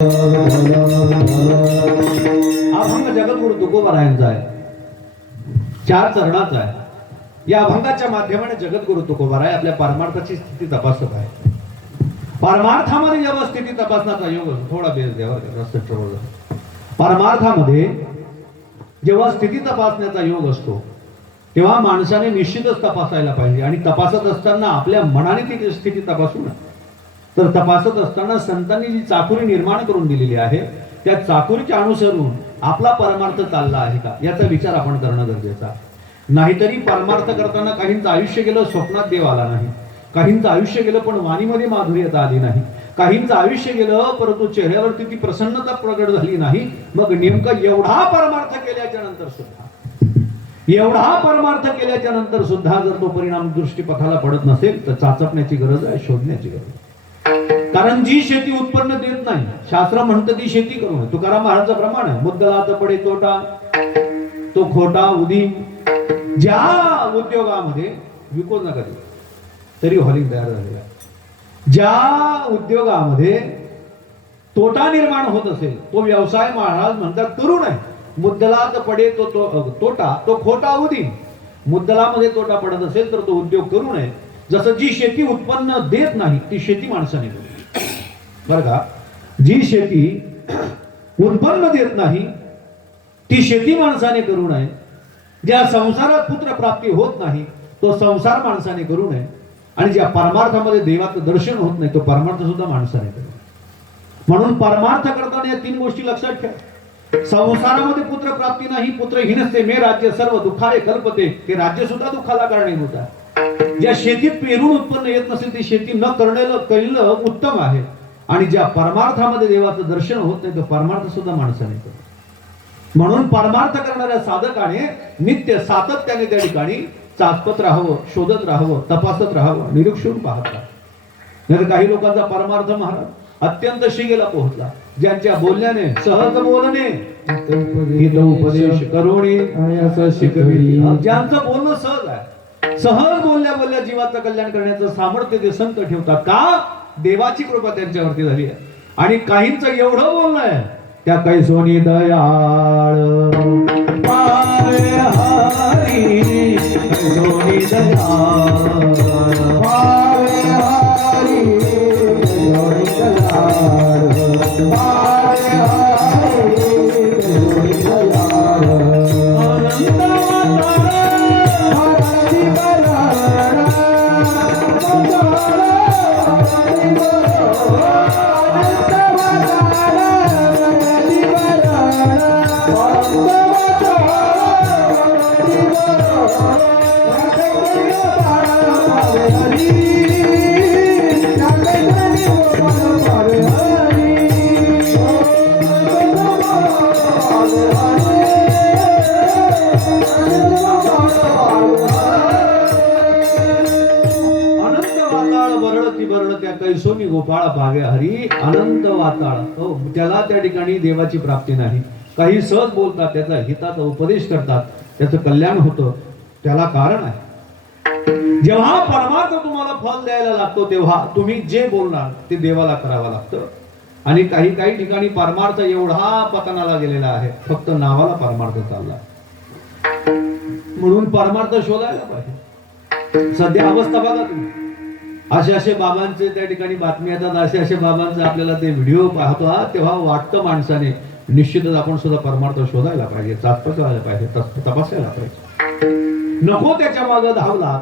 अभंग जगद्गुरु तुकोबारायांचा आहे, 4 चरणाचा आहे. या अभंगाच्या माध्यमाने जगद्गुरु तुकोबाराय आपल्या परमार्थाची स्थिती तपासत आहे. परमार्थामध्ये जेव्हा स्थिती तपासण्याचा योग असतो, थोडा बेस द्यावा परमार्थामध्ये जेव्हा स्थिती तपासण्याचा योग असतो तेव्हा माणसाने निश्चितच तपासायला पाहिजे. आणि तपासत असताना आपल्या मनाने ती स्थिती तपासू नये. तर तपासत असताना संतांनी जी चाकुरी निर्माण करून दिलेली आहे त्या चाकुरीच्या अनुसरून आपला परमार्थ चालला आहे का याचा विचार आपण करणं गरजेचं आहे. नाहीतरी परमार्थ करताना काहींचं आयुष्य गेलं, स्वप्नात देव आला नाही. काहींचं आयुष्य गेलं पण वाणीमध्ये माधुर्यता आली नाही. काहींचं आयुष्य गेलं परंतु चेहऱ्यावरती ती प्रसन्नता प्रगट झाली नाही. मग नेमकं एवढा परमार्थ केल्याच्या नंतर सुद्धा जर तो परिणाम दृष्टीपथाला पडत नसेल तर चाचपण्याची गरज आहे, शोधण्याची गरज आहे. कारण जी शेती उत्पन्न देत नाही, शास्त्र म्हणतं ती शेती करू नये. तुकाराम महाराजांचं प्रमाण आहे, मुद्दला तर पडे तोटा तो खोटा उदी. ज्या उद्योगामध्ये विको नका देऊ तरी हॉलिंग तयार झालेला आहे. ज्या उद्योगामध्ये तोटा निर्माण होत असेल तो व्यवसाय महाराज म्हणतात करू नये. मुद्दलात पडे तो तोटा तो खोटा उदी. मुद्दलामध्ये तोटा पडत असेल तर तो उद्योग करू नये. जसं जी शेती उत्पन्न देत नाही ती शेती माणसाने करू बरं का. जी शेती उत्पन्न देत नाही ती शेती माणसाने करू नये. ज्या संसारात पुत्र प्राप्ती होत नाही तो संसार माणसाने करू नये. आणि ज्या परमार्थामध्ये देवाचं दर्शन होत नाही तो परमार्थ सुद्धा माणसाने करू नये. म्हणून परमार्थ करताना या 3 गोष्टी लक्षात ठेवा. संसारामध्ये पुत्र प्राप्ती नाही, पुत्रहीनस्ते मे राज्य सर्व दुःखाले कल्पते. हे राज्य सुद्धा दुःखाला कारणीभूत आहे. ज्या शेतीत पेरून उत्पन्न येत नसेल ती शेती न करणं उत्तम आहे. आणि ज्या परमार्थामध्ये देवाचं दर्शन होत नाही तो परमार्थ सुद्धा माणसाने करू. म्हणून परमार्थ करणाऱ्या साधकाने नित्य सातत्याने त्या ठिकाणी चाचपत राहावं, शोधत राहावं, तपासत राहावं, निरीक्षण पाहत राहावं. नाही काही लोकांचा परमार्थ महाराज अत्यंत शिगेला पोहोचला. ज्यांच्या बोलण्याने सहज बोलणे उपदेश करुणी ज्यांचं बोलणं सहज आहे, सहज बोलल्या जीवाचं कल्याण करण्याचं सामर्थ्य ते संत ठेवतात. का? देवाची कृपा त्यांच्यावरती झाली आहे. आणि काहींचं एवढं बोलणं आहे त्या काही सोनी दयाळ पावे हरी, सोनी दयाळ पावे हरी, सोनी दयाळ पावे हरी, सोनी दयाळ सोनी गोपाळ पावे हरी. अनंत वाताळ त्याला त्या ठिकाणी देवाची प्राप्ती नाही. काही सहज बोलतात, त्याचा हिताचा उपदेश करतात, त्याचं कल्याण होतं. त्याला कारण आहे. जेव्हा परमार्थ तुम्हाला फल द्यायला लागतो तेव्हा तुम्ही जे बोलणार ते देवाला करावं लागतं. आणि काही ठिकाणी परमार्थ एवढा पतनाला गेलेला आहे, फक्त नावाला परमार्थ चालला. म्हणून परमार्थ शोधायला पाहिजे. सध्या अवस्था बघा तुम्ही, असे बाबांचे त्या ठिकाणी बातमी येतात, असे बाबांचे आपल्याला ते व्हिडिओ पाहतो तेव्हा वाटतं माणसाने निश्चितच आपण सुद्धा परमार्थ शोधायला पाहिजे, चाचपचायला पाहिजे, तपासायला पाहिजे. नको त्याच्या मागे धावला.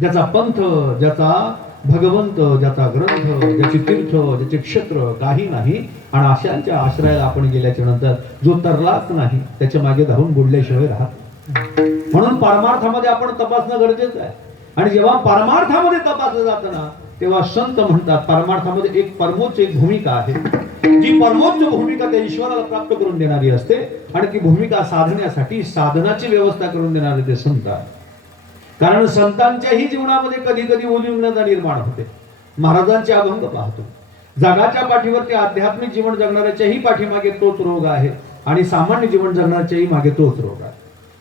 ज्याचा पंथ, ज्याचा भगवंत, ज्याचा ग्रंथ, ज्याची तीर्थ, ज्याचे क्षेत्र काही नाही आणि अशांच्या आश्रयाला आपण गेल्याच्या नंतर जो तरलाच नाही त्याच्या मागे धावून बुडल्याशिवाय राहत. म्हणून परमार्थामध्ये आपण तपासणं गरजेचं आहे. आणि जेव्हा परमार्थामध्ये तपासलं जातं ना तेव्हा संत म्हणतात परमार्थामध्ये एक परमोच्च एक भूमिका आहे. जी परमोच्च भूमिका त्या ईश्वराला प्राप्त करून देणारी असते आणि ती भूमिका साधण्यासाठी साधनाची व्यवस्था करून देणारे ते संत आहे. कारण संतांच्याही जीवनामध्ये कधी कधी उद्विग्नता निर्माण होते. महाराजांचे अभंग पाहतो, जगाच्या पाठीवरती आध्यात्मिक जीवन जगणाऱ्याच्याही पाठीमागे तोच रोग आहे आणि सामान्य जीवन जगणाऱ्याच्याही मागे तोच रोग आहे.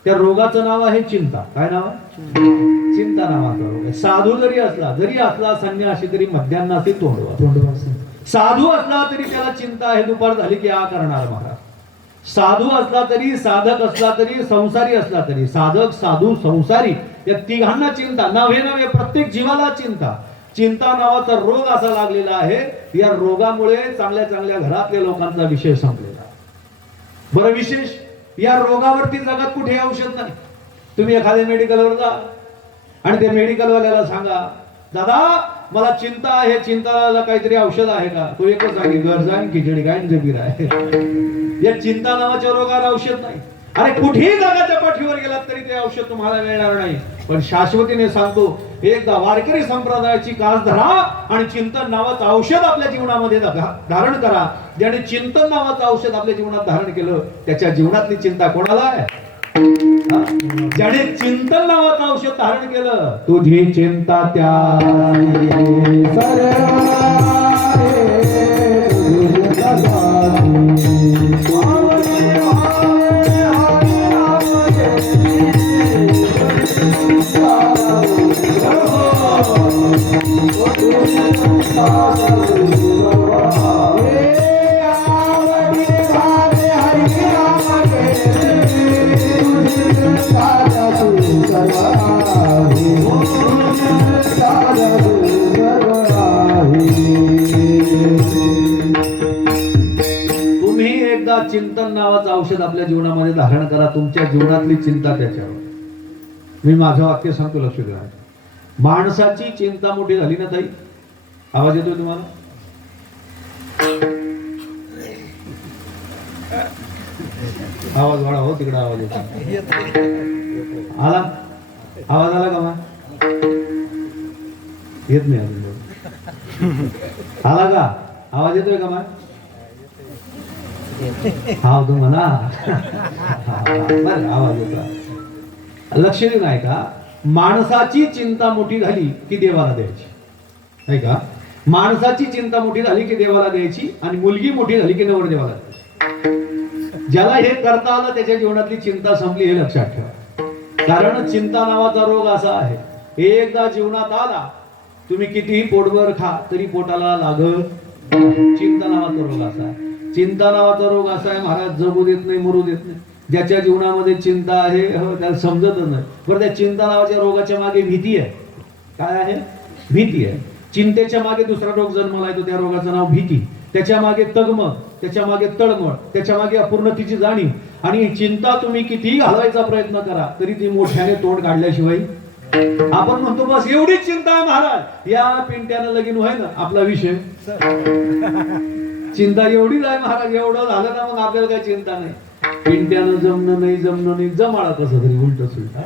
त्या रोगाचं नाव आहे चिंता. काय नाव आहे? चिंता नावाचा रोग आहे. साधू जरी असला संन्यासी तरी मध्यान्नासी तोंडवा. साधू असला तरी त्याला चिंता आहे, दुपार झाली की आ करणार महाराज. साधू असला तरी, साधक असला तरी, संसारी असला तरी, साधक साधू संसारी या तिघांना चिंता, नव्हे नव्हे प्रत्येक जीवाला चिंता. चिंता नावाचा रोग असा लागलेला आहे, या रोगामुळे चांगल्या चांगल्या घरातल्या लोकांचा विषय संपलेला आहे. बरं विशेष, या रोगावरती जगात कुठे औषध नाही. तुम्ही एखाद्या मेडिकलवर जा आणि त्या मेडिकलवाल्याला सांगा, दादा मला चिंता आहे, चिंताला काहीतरी औषध आहे का? तो एकच सांगे, घर जाईन खिचडी खाईन जबीर आहे. या चिंता नावाच्या रोगाला औषध नाही. अरे कुठेही जगाच्या पाठीवर गेलात तरी ते औषध तुम्हाला मिळणार नाही. पण शाश्वतीने सांगतो, एकदा वारकरी संप्रदायाची कास धरा आणि चिंतन नावाचं औषध आपल्या जीवनामध्ये धारण करा. ज्याने चिंतन नावाचं औषध आपल्या जीवनात धारण केलं, त्याच्या जीवनातली चिंता कोणाला आहे? ज्याने चिंतन नावाचं औषध धारण केलं, तुझी चिंता त्या चिंतन नावाचं औषध आपल्या जीवनामध्ये धारण करा. तुमच्या जीवनातली चिंता त्याच्यावर. मी माझं वाक्य सांगतो, लक्ष द्या. माणसाची चिंता मोठी झाली ना ताई. आवाज येतोय तुम्हाला? आवाज वाढा हो, तिकडे आवाज येतो. आला आवाज? आला का? येत नाही अजून. आला का? आवाज येतोय का? हा तू म्हणा. आवाज येतो. लक्ष देऊ नाही का? माणसाची चिंता मोठी झाली की देवाला द्यायची, नाही का? माणसाची चिंता मोठी झाली की देवाला द्यायची, आणि मुलगी मोठी झाली की नवरदेवाला द्यायची. ज्याला हे करता आलं त्याच्या जीवनातली चिंता संपली, हे लक्षात ठेवा. कारण चिंता नावाचा रोग असा आहे, एकदा जीवनात आला, तुम्ही कितीही पोटभर खा तरी पोटाला लागत. चिंता नावाचा रोग असा आहे. चिंता नावाचा रोग असा आहे महाराज, जगू देत नाही, मरू देत नाही. ज्याच्या जीवनामध्ये चिंता आहे त्याला समजतच नाही. बरं, त्या चिंता नावाच्या रोगाच्या मागे भीती आहे. काय आहे? भीती आहे. चिंतेच्या मागे दुसरा रोग जन्माला येतो, त्या रोगाचं नाव भीती. त्याच्या मागे तगमग, त्याच्या मागे तळमळ, त्याच्या मागे अपूर्णतेची जाणीव. आणि चिंता तुम्ही कितीही घालवायचा प्रयत्न करा तरी ती मोठ्याने तोंड काढल्याशिवाय. आपण म्हणतो बस एवढीच चिंता आहे महाराज, या पिंट्यानं लगीन व्हाय ना, आपला विषय. चिंता एवढीच आहे महाराज, एवढं झालं ना मग आपल्याला काही चिंता नाही. पिंट्यानं जमणं नाही, जमाळा कसं तरी उलट सुलटा.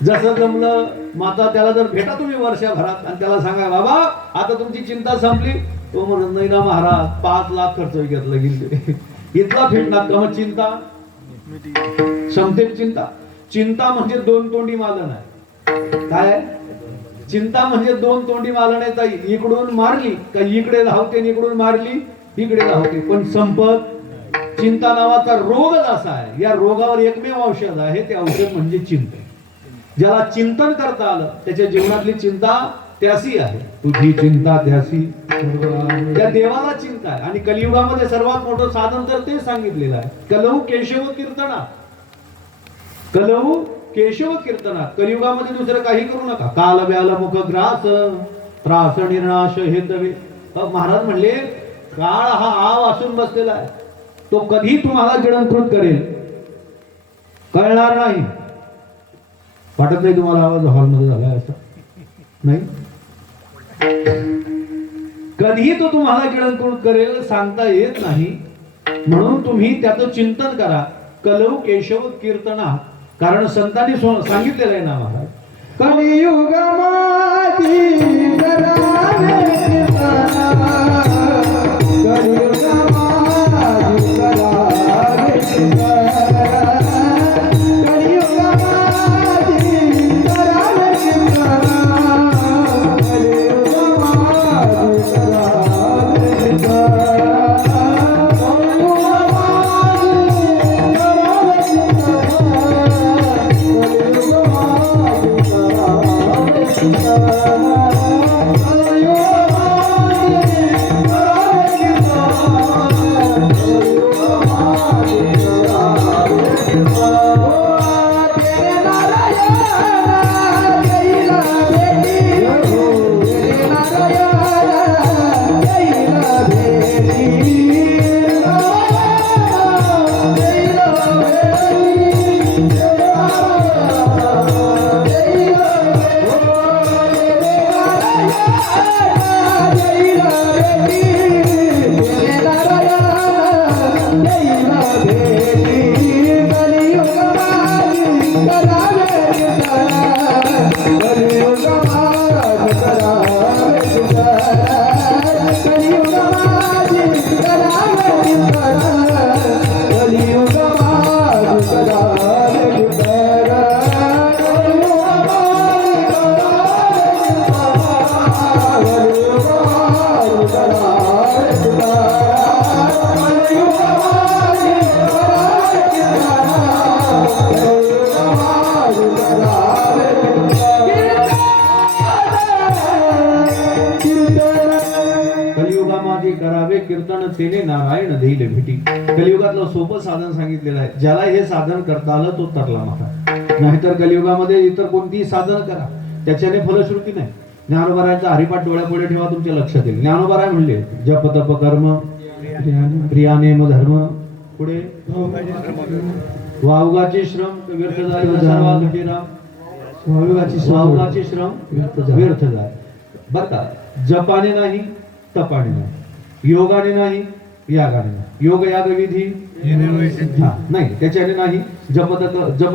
जसं जमलं माता त्याला जर भेटा तुम्ही वर्षभरात आणि त्याला सांगा, बाबा आता तुमची चिंता संपली. तो म्हणत नाही ना महाराज, 5 लाख खर्च घेतला गेले, इथला फिरणार का? मग चिंता संपते. चिंता म्हणजे 2 तोंडी मालन आहे. काय? चिंता म्हणजे 2 तोंडी मालन आहे. इकडून मारली का इकडे धावते, इकडून मारली इकडे धावते, पण संपत. चिंता नावाचा रोगच असा आहे. या रोगावर एकमेव औषध आहे, ते औषध म्हणजे चिंतन. ज्याला चिंतन करता आलं त्याच्या जीवनातली चिंता त्यासी आहे. तुझी चिंता त्यासी. त्या देवाला चिंता आहे. आणि कलियुगामध्ये सर्वात मोठं साधन तर ते सांगितलेलं आहे, कलहू केशव कीर्तना. कलहू केशव कीर्तना. कलियुगामध्ये दुसरं काही करू नका. काल व्याल मुख ग्रास त्रास निर्नाश हे तवे. महाराज म्हणले, काळ हा आव असून बसलेला आहे, तो कधी तुम्हाला गिळंकृत करेल कळणार नाही. वाटत नाही तुम्हाला आवाज हॉलमध्ये झाला असं? नाही, कधी तो तुम्हाला गिळंकृत करेल सांगता येत नाही. म्हणून तुम्ही त्याचं चिंतन करा. कलहू केशव कीर्तना. कारण संतांनी सांगितलेलं आहे ना महाराज, कलियुग तेने नारायण देईल भेटी. कलियुगातलं सोपं साधन सांगितलेलं आहे. ज्याला हे साधन करता आलं तो तरला महाराज. नाहीतर कलियुगामध्ये इतर कोणतीही साधन करा त्याच्याने फलश्रुती नाही. ज्ञानोबारायांचा हरिपाठ डोळ्यापुढे ठेवा, तुमच्या लक्षात येईल. ज्ञानोबाराय म्हणले जप तप कर्म प्रियानेम धर्म, पुढे वावगाचे श्रम व्यर्थ जाय, वावगाचे श्रम व्यर्थ जाय. बर का, जपाने नाही तपाने नाही, योगाने नाही यागाने नाही. योग याग विधी नाही त्याच्याने नाही. जप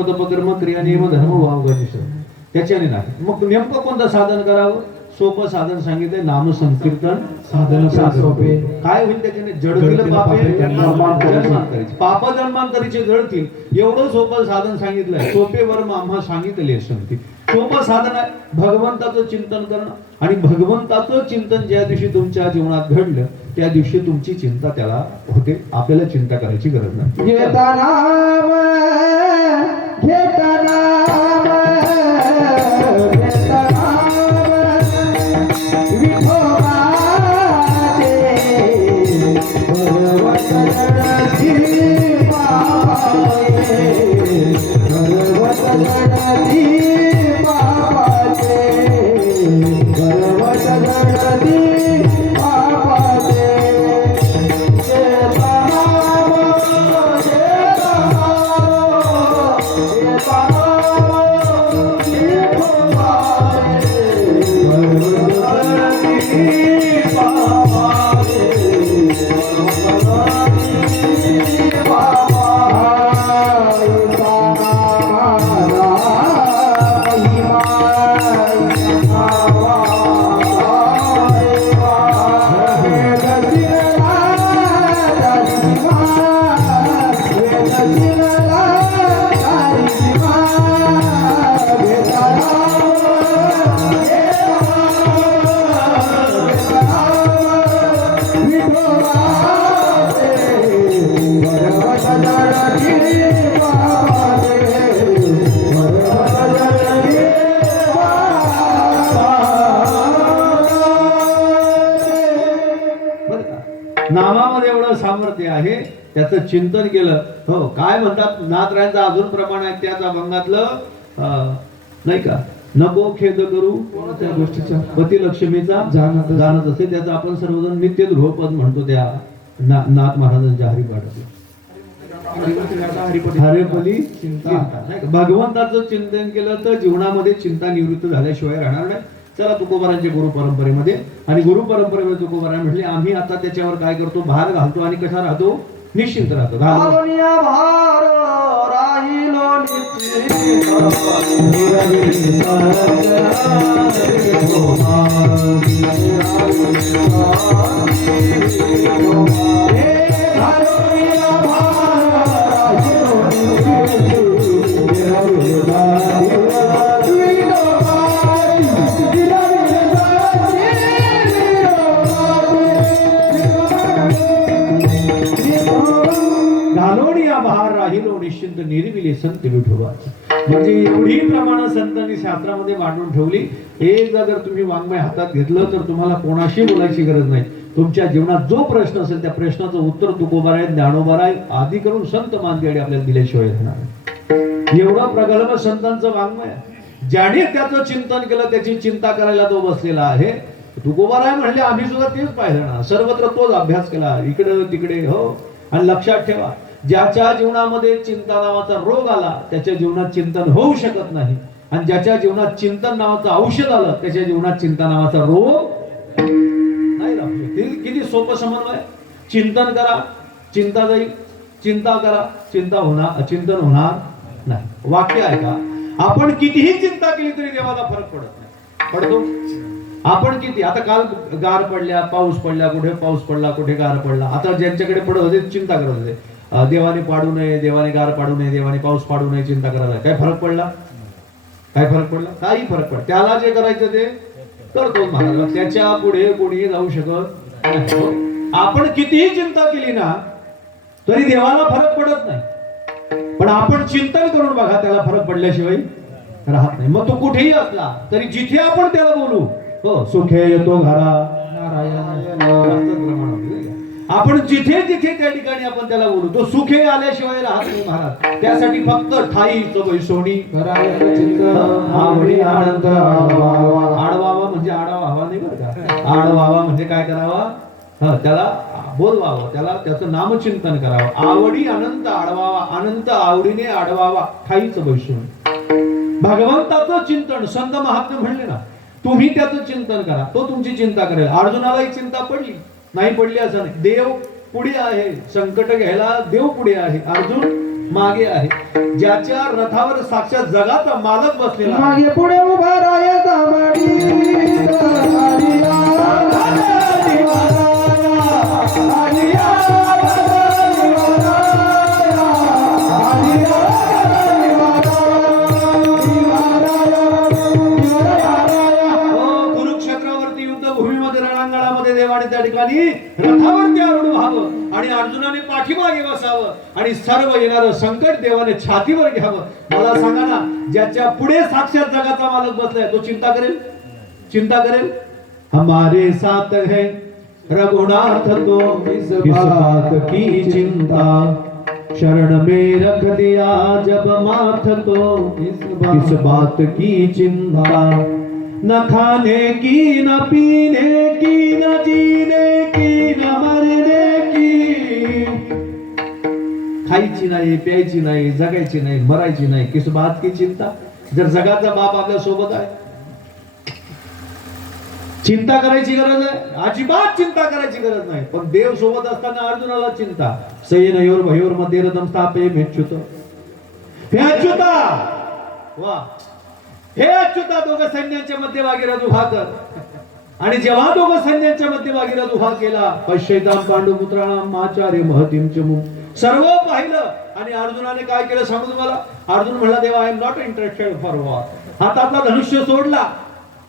तप कर्म क्रिया नियम धर्म वावगाचे श्रम त्याच्याने नाही. मग नेमकं कोणतं साधन करावं? सोपं साधन सांगितलंय, नाम संकीर्तन साधन सोपे. काय होईल त्याच्याने? जडतील पापे जन्मांतरीचे, पाप जन्मांतरीचे जडतील. एवढं सोपं साधन सांगितलंय. सोपे वर्म आम्हा सांगितले संती. सोपं साधन आहे भगवंताचं चिंतन करणं. आणि भगवंताचं चिंतन ज्या दिवशी तुमच्या जीवनात घडलं त्या दिवशी तुमची चिंता त्याला होते. आपल्याला चिंता करायची गरज नाही. घेता नाम घेता नाम घेता नाम विठोबाचे भगवत गणती बाबाचे भगवत गणती बाबाचे भगवत गणती बाबाचे. नामामध्ये एवढं सामर्थ्य आहे, त्याचं चिंतन केलं. हो, काय म्हणतात नाथरायांचा अजून प्रमाण आहे त्याच अभंगातलं, नाही का, नको खेद करू त्या गोष्टीचा पती लक्ष्मीचा जाणत असे. त्याचं आपण सर्वजण नित्य ध्रुवपद म्हणतो त्या नाथ महाराजांच्या हरिपाठात. हरेपली चिंता नाही का, भगवंताचं चिंतन केलं तर जीवनामध्ये चिंता निवृत्त झाल्याशिवाय राहणार नाही. चला तुकोबारांच्या गुरु परंपरेमध्ये, आणि गुरु परंपरेमध्ये तुकोबारांनी म्हटले आम्ही आता त्याच्यावर काय करतो, भार घालतो आणि कसा राहतो, निश्चिंत राहतो. बहार राहिलो निश्चिंत निरविले संत विठोबाचे. म्हणजे एवढी प्रमाण संतांनी शास्त्रामध्ये मांडून ठेवली. एकदा जर तुम्ही वाङ्मय हातात घेतलं तर तुम्हाला कोणाशी बोलायची गरज नाही. तुमच्या जीवनात जो प्रश्न असेल त्या प्रश्नाचं उत्तर तुकोबाराय, ज्ञानोबाराय आदी करून संत मानदेवाडी आपल्याला दिल्याशिवाय राहणार. एवढा प्रगल्भ संतांचं वाङ्मय. ज्याने त्याचं चिंतन केलं त्याची चिंता करायला तो बसलेला आहे. तुकोबाराय म्हणले आम्ही सुद्धा तेच पाहिलं ना, सर्वत्र तोच अभ्यास केला, इकडे तिकडे. हो, आणि लक्षात ठेवा, ज्याच्या जीवनामध्ये चिंता नावाचा रोग आला त्याच्या जीवनात चिंतन होऊ शकत नाही. आणि ज्याच्या जीवनात चिंतन नावाचं औषध आलं त्याच्या जीवनात चिंता नावाचा रोग नाही राहू शकत. किती सोपं समन्वय. चिंतन करा, चिंता जाईल. चिंता करा, चिंता होणार, चिंतन होणार नाही. वाक्य आहे का, आपण कितीही चिंता केली तरी देवाला फरक पडत नाही. पडतो आपण किती. आता काल गार पडल्या, पाऊस पडला, कुठे पाऊस पडला, कुठे गार पडला. आता ज्यांच्याकडे पडत होते चिंता करत होते, देवाने पाडू नये, देवाने गार पाडू नये, देवाने पाऊस पाडू नये, चिंता करायला. काय फरक पडला? काय फरक पडला? काही फरक पडला. त्याला जे करायचं ते करतो महाराज, त्याच्या पुढे कोणी जाऊ शकत नाही. आपण कितीही चिंता केली ना तरी देवाला फरक पडत नाही. पण आपण चिंतन करून बघा, त्याला फरक पडल्याशिवाय राहत नाही. मग तो कुठेही असला तरी जिथे आपण त्याला बोलू, हो, सुखे येतो घरा नारायण. आपण जिथे जिथे त्या ठिकाणी आपण त्याला बोलू तो सुखे आल्याशिवाय राहत नाही महाराज. त्यासाठी फक्त ठाईच बैसोनी करायला चित्त आवडी आनंद आडवावा. आडवावा म्हणजे आडावा हवा नाही बरं का. आडवावा म्हणजे काय करावा, त्याला बोलवावं, त्याला त्याचं नामचिंतन करावं. आवडी अनंत आडवावा, अनंत आवडीने आडवावा, ठाईच बैसोनी. भगवंताचं चिंतन संत महात्मे म्हणले ना, तुम्ही त्याचं चिंतन करा, तो तुमची चिंता करेल. अर्जुनालाही चिंता पडली नाही, पडली असं नाही. देव पुढे आहे, संकट घ्यायला देव पुढे आहे, अर्जुन मागे आहे. ज्याच्या रथावर साक्षात जगाचा मालक बसलेला आहे. मागे पुढे उभा राहायचा कुरुक्षेत्रावरती युद्धभूमीमध्ये रणांगणामध्ये देवाने त्या ठिकाणी रथावरती आरूढ व्हावं आणि अर्जुनाने पाठीमागे बसावं आणि सर्व येणारं संकट देवाने छातीवर घ्यावं. मला सांगा ना, ज्याच्या पुढे साक्षात जगाचा मालक बसलाय तो चिंता करेल, चिंता करेल. हमारे साथ है रघुनाथ तो इस बात की चिंता, शरण में रख दिया जब माथ को इस बात की चिंता. न खाने की न पीने की न जीने की न मरने की. खायची नाही, प्यायची नाही, जगायची नाही, मरायची नाही, किस बात की चिंता. जर जगाचा बाप आपल्या सोबत आहे, चिंता करायची गरज आहे? अजिबात चिंता करायची गरज नाही. पण देव सोबत असताना अर्जुनाला चिंता. सैनयोर भयोर मध्ये रथम स्थापे मेच्युत. हे अच्युता, वा, हे अच्युता, दोघं सैन्यांच्या मध्यभागी रथ उभा कर. आणि जेव्हा दोघं सैन्यांच्या मध्यभागी रथ उभा केला, पश्यैताम पांडुपुत्राणाम आचार्य महतीम चमू. सर्व पाहिलं आणि अर्जुनाने काय केलं सांगू तुम्हाला. अर्जुन म्हणला, देवा I am not interested for war. हातातला धनुष्य सोडला,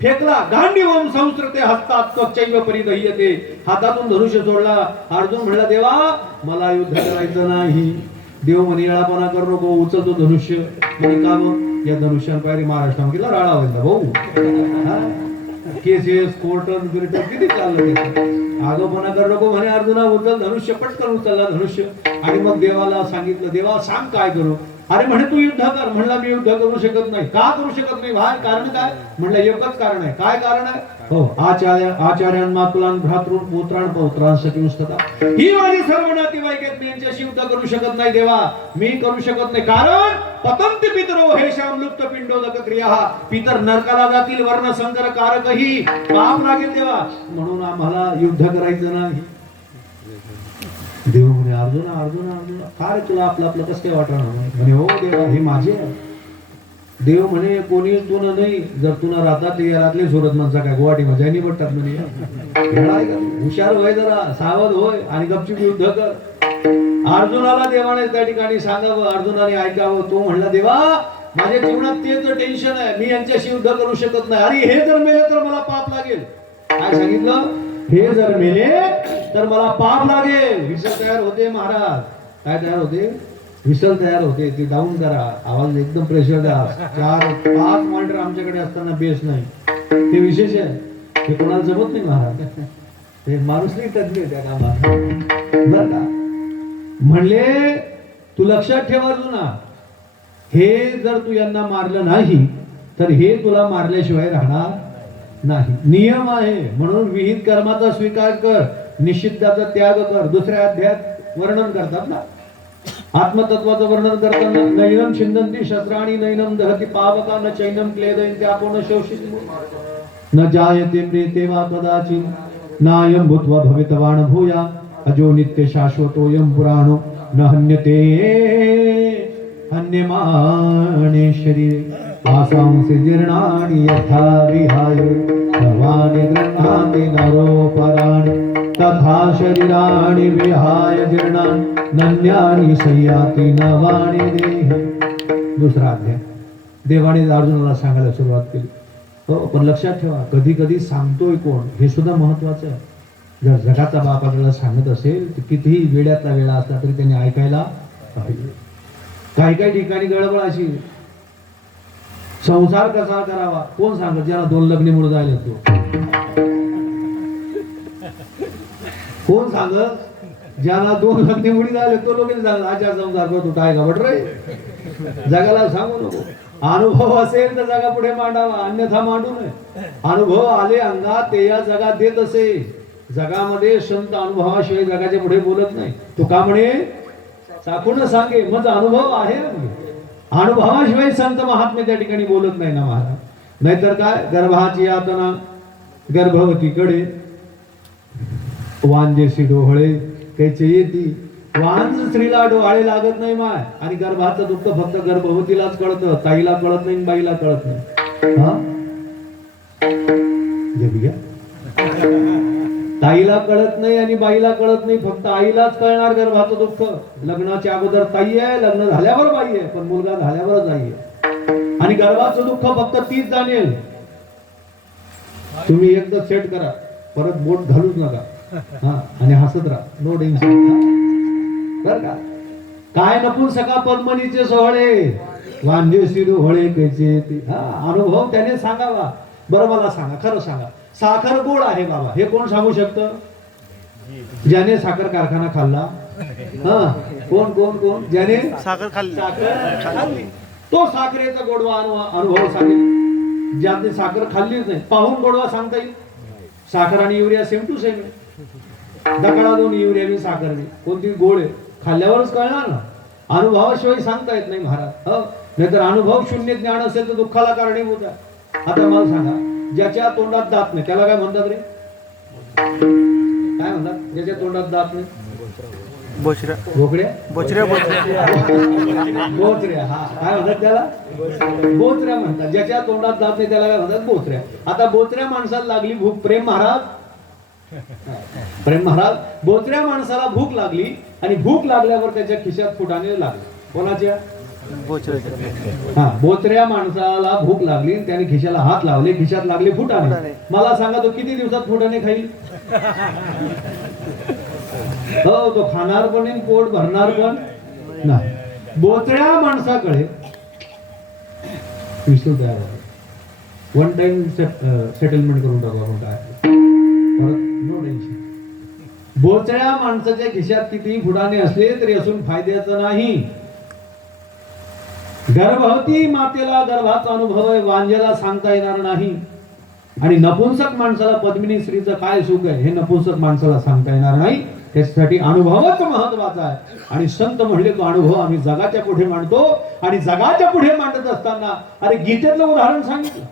फेकला. गांडीवम संस्कृते हस्तात त्वचैव परिदह्यते. हातातून धनुष्य सोडला. अर्जुन म्हणला, देवा मला युद्ध करायचं नाही. देव म्हणे, येळापणा करू नको, उचल तो धनुष्य. म्हणे, का मग? या धनुष्यानं पायरी महाराष्ट्रामध्ये गेला राळा व्हायला भाऊ. केसेस कोर्टन बिर्टन किती चाललं त्याचं. आगोपणा करू नको म्हणे अर्जुना, उचल धनुष्य. पटकन उचलला धनुष्य आणि मग देवाला सांगितलं, देवा सांग काय करू. अरे म्हणे तू युद्ध कर. म्हणला मी युद्ध करू शकत नाही. का करू शकत नाही भाई? कारण काय? म्हणलं एकच कारण आहे. काय कारण आहे? हो, आचार्यान मातुलान भ्रातृन पुत्रान पौत्रान सखींस्तता. ही माझी सर्व नातेवाईक आहेत, मी यांच्याशी युद्ध करू शकत नाही देवा. मी करू शकत नाही कारण पतंती पितरो हे श्याम लुप्त पिंडोदक क्रिया. पितर नरकाला जातील, वर्ण संकर कारकही पाप लागेल देवा, म्हणून आम्हाला युद्ध करायचं नाही. देव म्हणे, अर्जुना अर्जुना अर्जुना, फार तुला आपलं आपलं कसं काय वाटणार? म्हणे, हो देवा, हे माझे आहे. देव म्हणे, कोणी तुला नाही. जर तुला राहतात यारातले सुरत माणसा काय गुवाहाटी मध्ये निवडतात म्हणे. हुशार होय, जरा सावध होय आणि गपचूप युद्ध कर. अर्जुनाला देवाने त्या ठिकाणी सांगावं, अर्जुनाने ऐकावं. तो म्हणला, देवा माझ्या जीवनात तेच टेन्शन आहे, मी यांच्याशी युद्ध करू शकत नाही. अरे हे जर मेले तर मला पाप लागेल. काय सांगितलं? हे जर मेले तर मला पाप लागेल. विसल तयार होते महाराज. काय तयार होते? विसल तयार होते. ते डाऊन करा, आवाज एकदम प्रेशर द्या. 4-5 मॉनिटर आमच्याकडे असताना बेस नाही. ते विशेष आहे, हे कोणाला जमत नाही महाराज. ते माणूस नाही तज्ञ त्या कामात बर का. म्हणले तू लक्षात ठेव अर्जुना, हे जर तू यांना मारलं नाही तर हे तुला मारल्याशिवाय राहणार नाही. नियम आहे. म्हणून विहित कर्माचा स्वीकार कर, निषिद्धाचा त्याग कर. दुसऱ्या अध्यायात वर्णन करतात ना, आत्मतत्वाचं वर्णन करताना, नैनम छिंदन्ति शस्त्राणि नैनम दहति पावका न चैनम क्लेदयन्ति आपो न शोषिति न जायते म्रियते वा कदाचित् नायं भूत्वा भवितवान् भूया अजो नित्य शाश्वतोऽयं पुराणो न हन्यते हन्यमाने शरीरे आसांसि जीर्णानि यथा विहाय नवानि गृह्णाति नरोपराणि तथा शरीराणि विहाय जीर्णानि नन्यानि संयाति नवानि देहि. दुसरा अध्याय. देवाने अर्जुनाला सांगायला सुरुवात केली. हो, पण लक्षात ठेवा, कधी कधी सांगतोय कोण हे सुद्धा महत्वाचं आहे. जर जगाचा बाप आपल्याला सांगत असेल तर कितीही वेड्यातला वेळा असला तरी त्यांनी ऐकायला पाहिजे. काही काही ठिकाणी गडबड अशी, संसार कसा करावा कोण सांगत? ज्याला 2 लग्नी मुळे जायला तो कोण सांगत? ज्याला 2 लग्न मुली झाले तो लोक आचार संसार करतो काय का रे जगाला सांगू नको. अनुभव असेल तर जगा पुढे मांडावा, अन्यथा मांडू नये. अनुभव आले अंगात ते या जगात देत असे. जगामध्ये संत अनुभवाशिवाय जगाच्या पुढे बोलत नाही. तो का म्हणे चाकून सांगे मग अनुभव आहे ना. अनुभवाशिवाय संत महात्मे त्या ठिकाणी बोलत नाही ना महाराज. नाहीतर काय गर्भाची यातना गर्भवतीकडे वांजेसी डोहळे त्याचे येती. वांज स्त्रीला डोहाळे लागत नाही माय आणि गर्भाचं दुःख फक्त गर्भवतीलाच कळतं, ताईला कळत नाही बाईला कळत नाही. हा ताईला कळत नाही आणि बाईला कळत नाही, फक्त आईलाच कळणार गर्भाचं दुःख. लग्नाच्या अगोदर ताई आहे, लग्न झाल्यावर बाई आहे, पण मुलगा झाल्यावरच आई आहे. आणि गर्भाचं दुःख फक्त तीच जाणेल. तुम्ही एकदा सेट करा, परत बोट घालूच नका. हा आणि हसत राहा, नो टेन्शन. बर का काय नपुंसका पद्मनीचे सोहळे वांजे सिरू होळे कैचे. हा अनुभव त्याने सांगावा. बरं मला सांगा, खरं सांगा, साखर गोड आहे बाबा हे कोण सांगू शकतं? ज्याने साखर कारखाना खाल्ला. हा कोण कोण कोण ज्याने साखर खाल्ली तो साखरेचा गोडवा अनुभव सांगेल. ज्याने साखर खाल्लीच नाही पाहून गोडवा सांगता येईल. साखर आणि युरिया सेम टू सेम आहे. दकडा दोन युरिया आणि साखर कोणती गोड आहे खाल्ल्यावरच कळणार ना. अनुभवाशिवाय सांगता येत नाही महाराज. नाहीतर अनुभव शून्य ज्ञान असेल तर दुःखाला कारणीभूत आहे. आता मला सांगा, ज्याच्या तोंडात दात नाही त्याला काय म्हणतात रे? काय म्हणतात ज्याच्या तोंडात दात नाही? बोचऱ्या बोकड्या बोचऱ्या बोचऱ्या. हा काय म्हणतात त्याला? बोचऱ्या म्हणतात. ज्याच्या तोंडात दात नाही त्याला काय म्हणतात? बोचऱ्या. आता बोचऱ्या माणसाला लागली भूक. प्रेम महाराज बोचऱ्या माणसाला भूक लागली आणि भूक लागल्यावर त्याच्या खिशात फुटाणे लागले. कोणाच्या? हा बोचऱ्या माणसाला भूक लागली त्याने खिशाला हात लावले, खिशात लागले फुटाणे. मला सांगा तो किती दिवसात फुटाणे खाईल? हो तो खाणार पण नाही, पोट भरणार पण नाही. बोचऱ्या माणसाकडे पिस्तूल तयार होतो. वन टाइम सेटलमेंट करून टाकू आपण. काय नो टेन्शन. बोचऱ्या माणसाच्या खिशात किती फुटाणे असले तरी असून फायद्याचं नाही. गर्भवती मातेला गर्भाचा अनुभव आहे, वांजेला सांगता येणार नाही. आणि नपुंसक माणसाला पद्मिनी स्त्रीचं काय सुख आहे हे नपुंसक माणसाला सांगता येणार नाही. त्यासाठी अनुभवच महत्वाचा आहे. आणि संत म्हणले तो अनुभव आम्ही जगाच्या पुढे मांडतो. आणि जगाच्या पुढे मांडत असताना अरे गीतेतलं उदाहरण सांगितलं.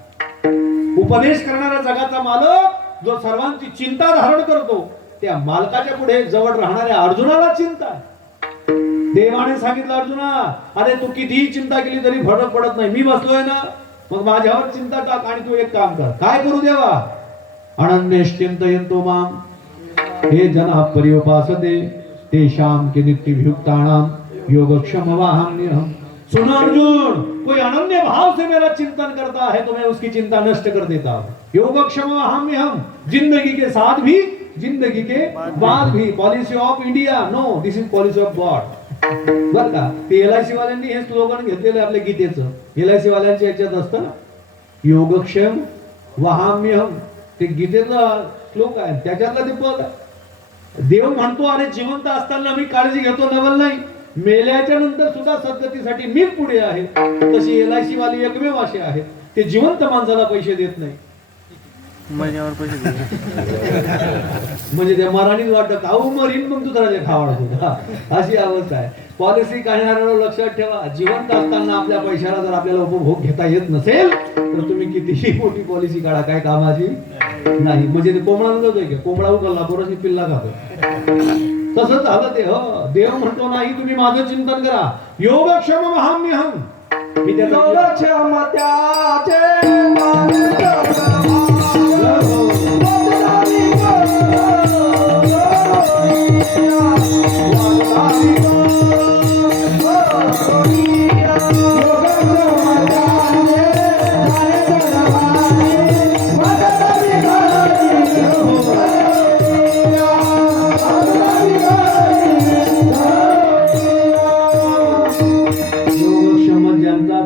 उपदेश करणारा जगाचा मालक जो सर्वांची चिंता धारण करतो त्या मालकाच्या पुढे जवळ राहणाऱ्या अर्जुनाला चिंता. देवाने सांगितलं अर्जुना अरे तू कितीही चिंता केली तरी फरक पडत नाही, मी बसलोय ना, मग माझ्यावर चिंता टाक आणि तू एक काम कर. काय करू देवा? अनन्यश्चिंतयन्तो माम हे जना पर्युपासते तेषां के नित्यभियुक्तानां योगक्षम वाहम्यहम्. सुनो अर्जुन, कोई अनन्य भाव से मेरा चिंतन करता है तो मैं उसकी चिंता नष्ट कर देता हूँ. योगक्षम वाहम्यहम्. जिंदगी के साथ भी जिंदगी के बाद भी. Policy of India no, this is policy of God. बर का ते LIC वाल्यांनी हे स्लोगन घेतलेलं आपल्या गीतेचं. LIC वाल्यांच्या याच्यात असतं ना योगक्षम वाहाम्यहम. ते गीतेतला श्लोक आहे, त्याच्यातला ते पद. देव म्हणतो अरे जिवंत असताना मी काळजी घेतो, नवल नाही. मेल्याच्या नंतर सुद्धा सद्गतीसाठी मीच पुढे आहे. तशी LIC वाली एकमेव असे आहेत ते जिवंत माणसाला पैसे देत नाही. महिन्यावर पैसे म्हणजे त्या मराठीत वाटत अहो मरीन मग दुसऱ्याच्या खावाडतो. अशी अवस्था आहे. पॉलिसी काढणाऱ्याला लक्षात ठेवा, जिवंत असताना आपल्या पैशाला जर आपल्याला उपभोग घेता येत नसेल तर तुम्ही कितीही मोठी पॉलिसी काढा, काय कामाची नाही. म्हणजे ते कोंबडा नव्हतोय की कोंबडा उकलला पोरसनी पिल्ला खातो, तसंच झालं ते. हो देव म्हणतो नाही तुम्ही माझं चिंतन करा. योगक्षम वहाम्यहम्. मी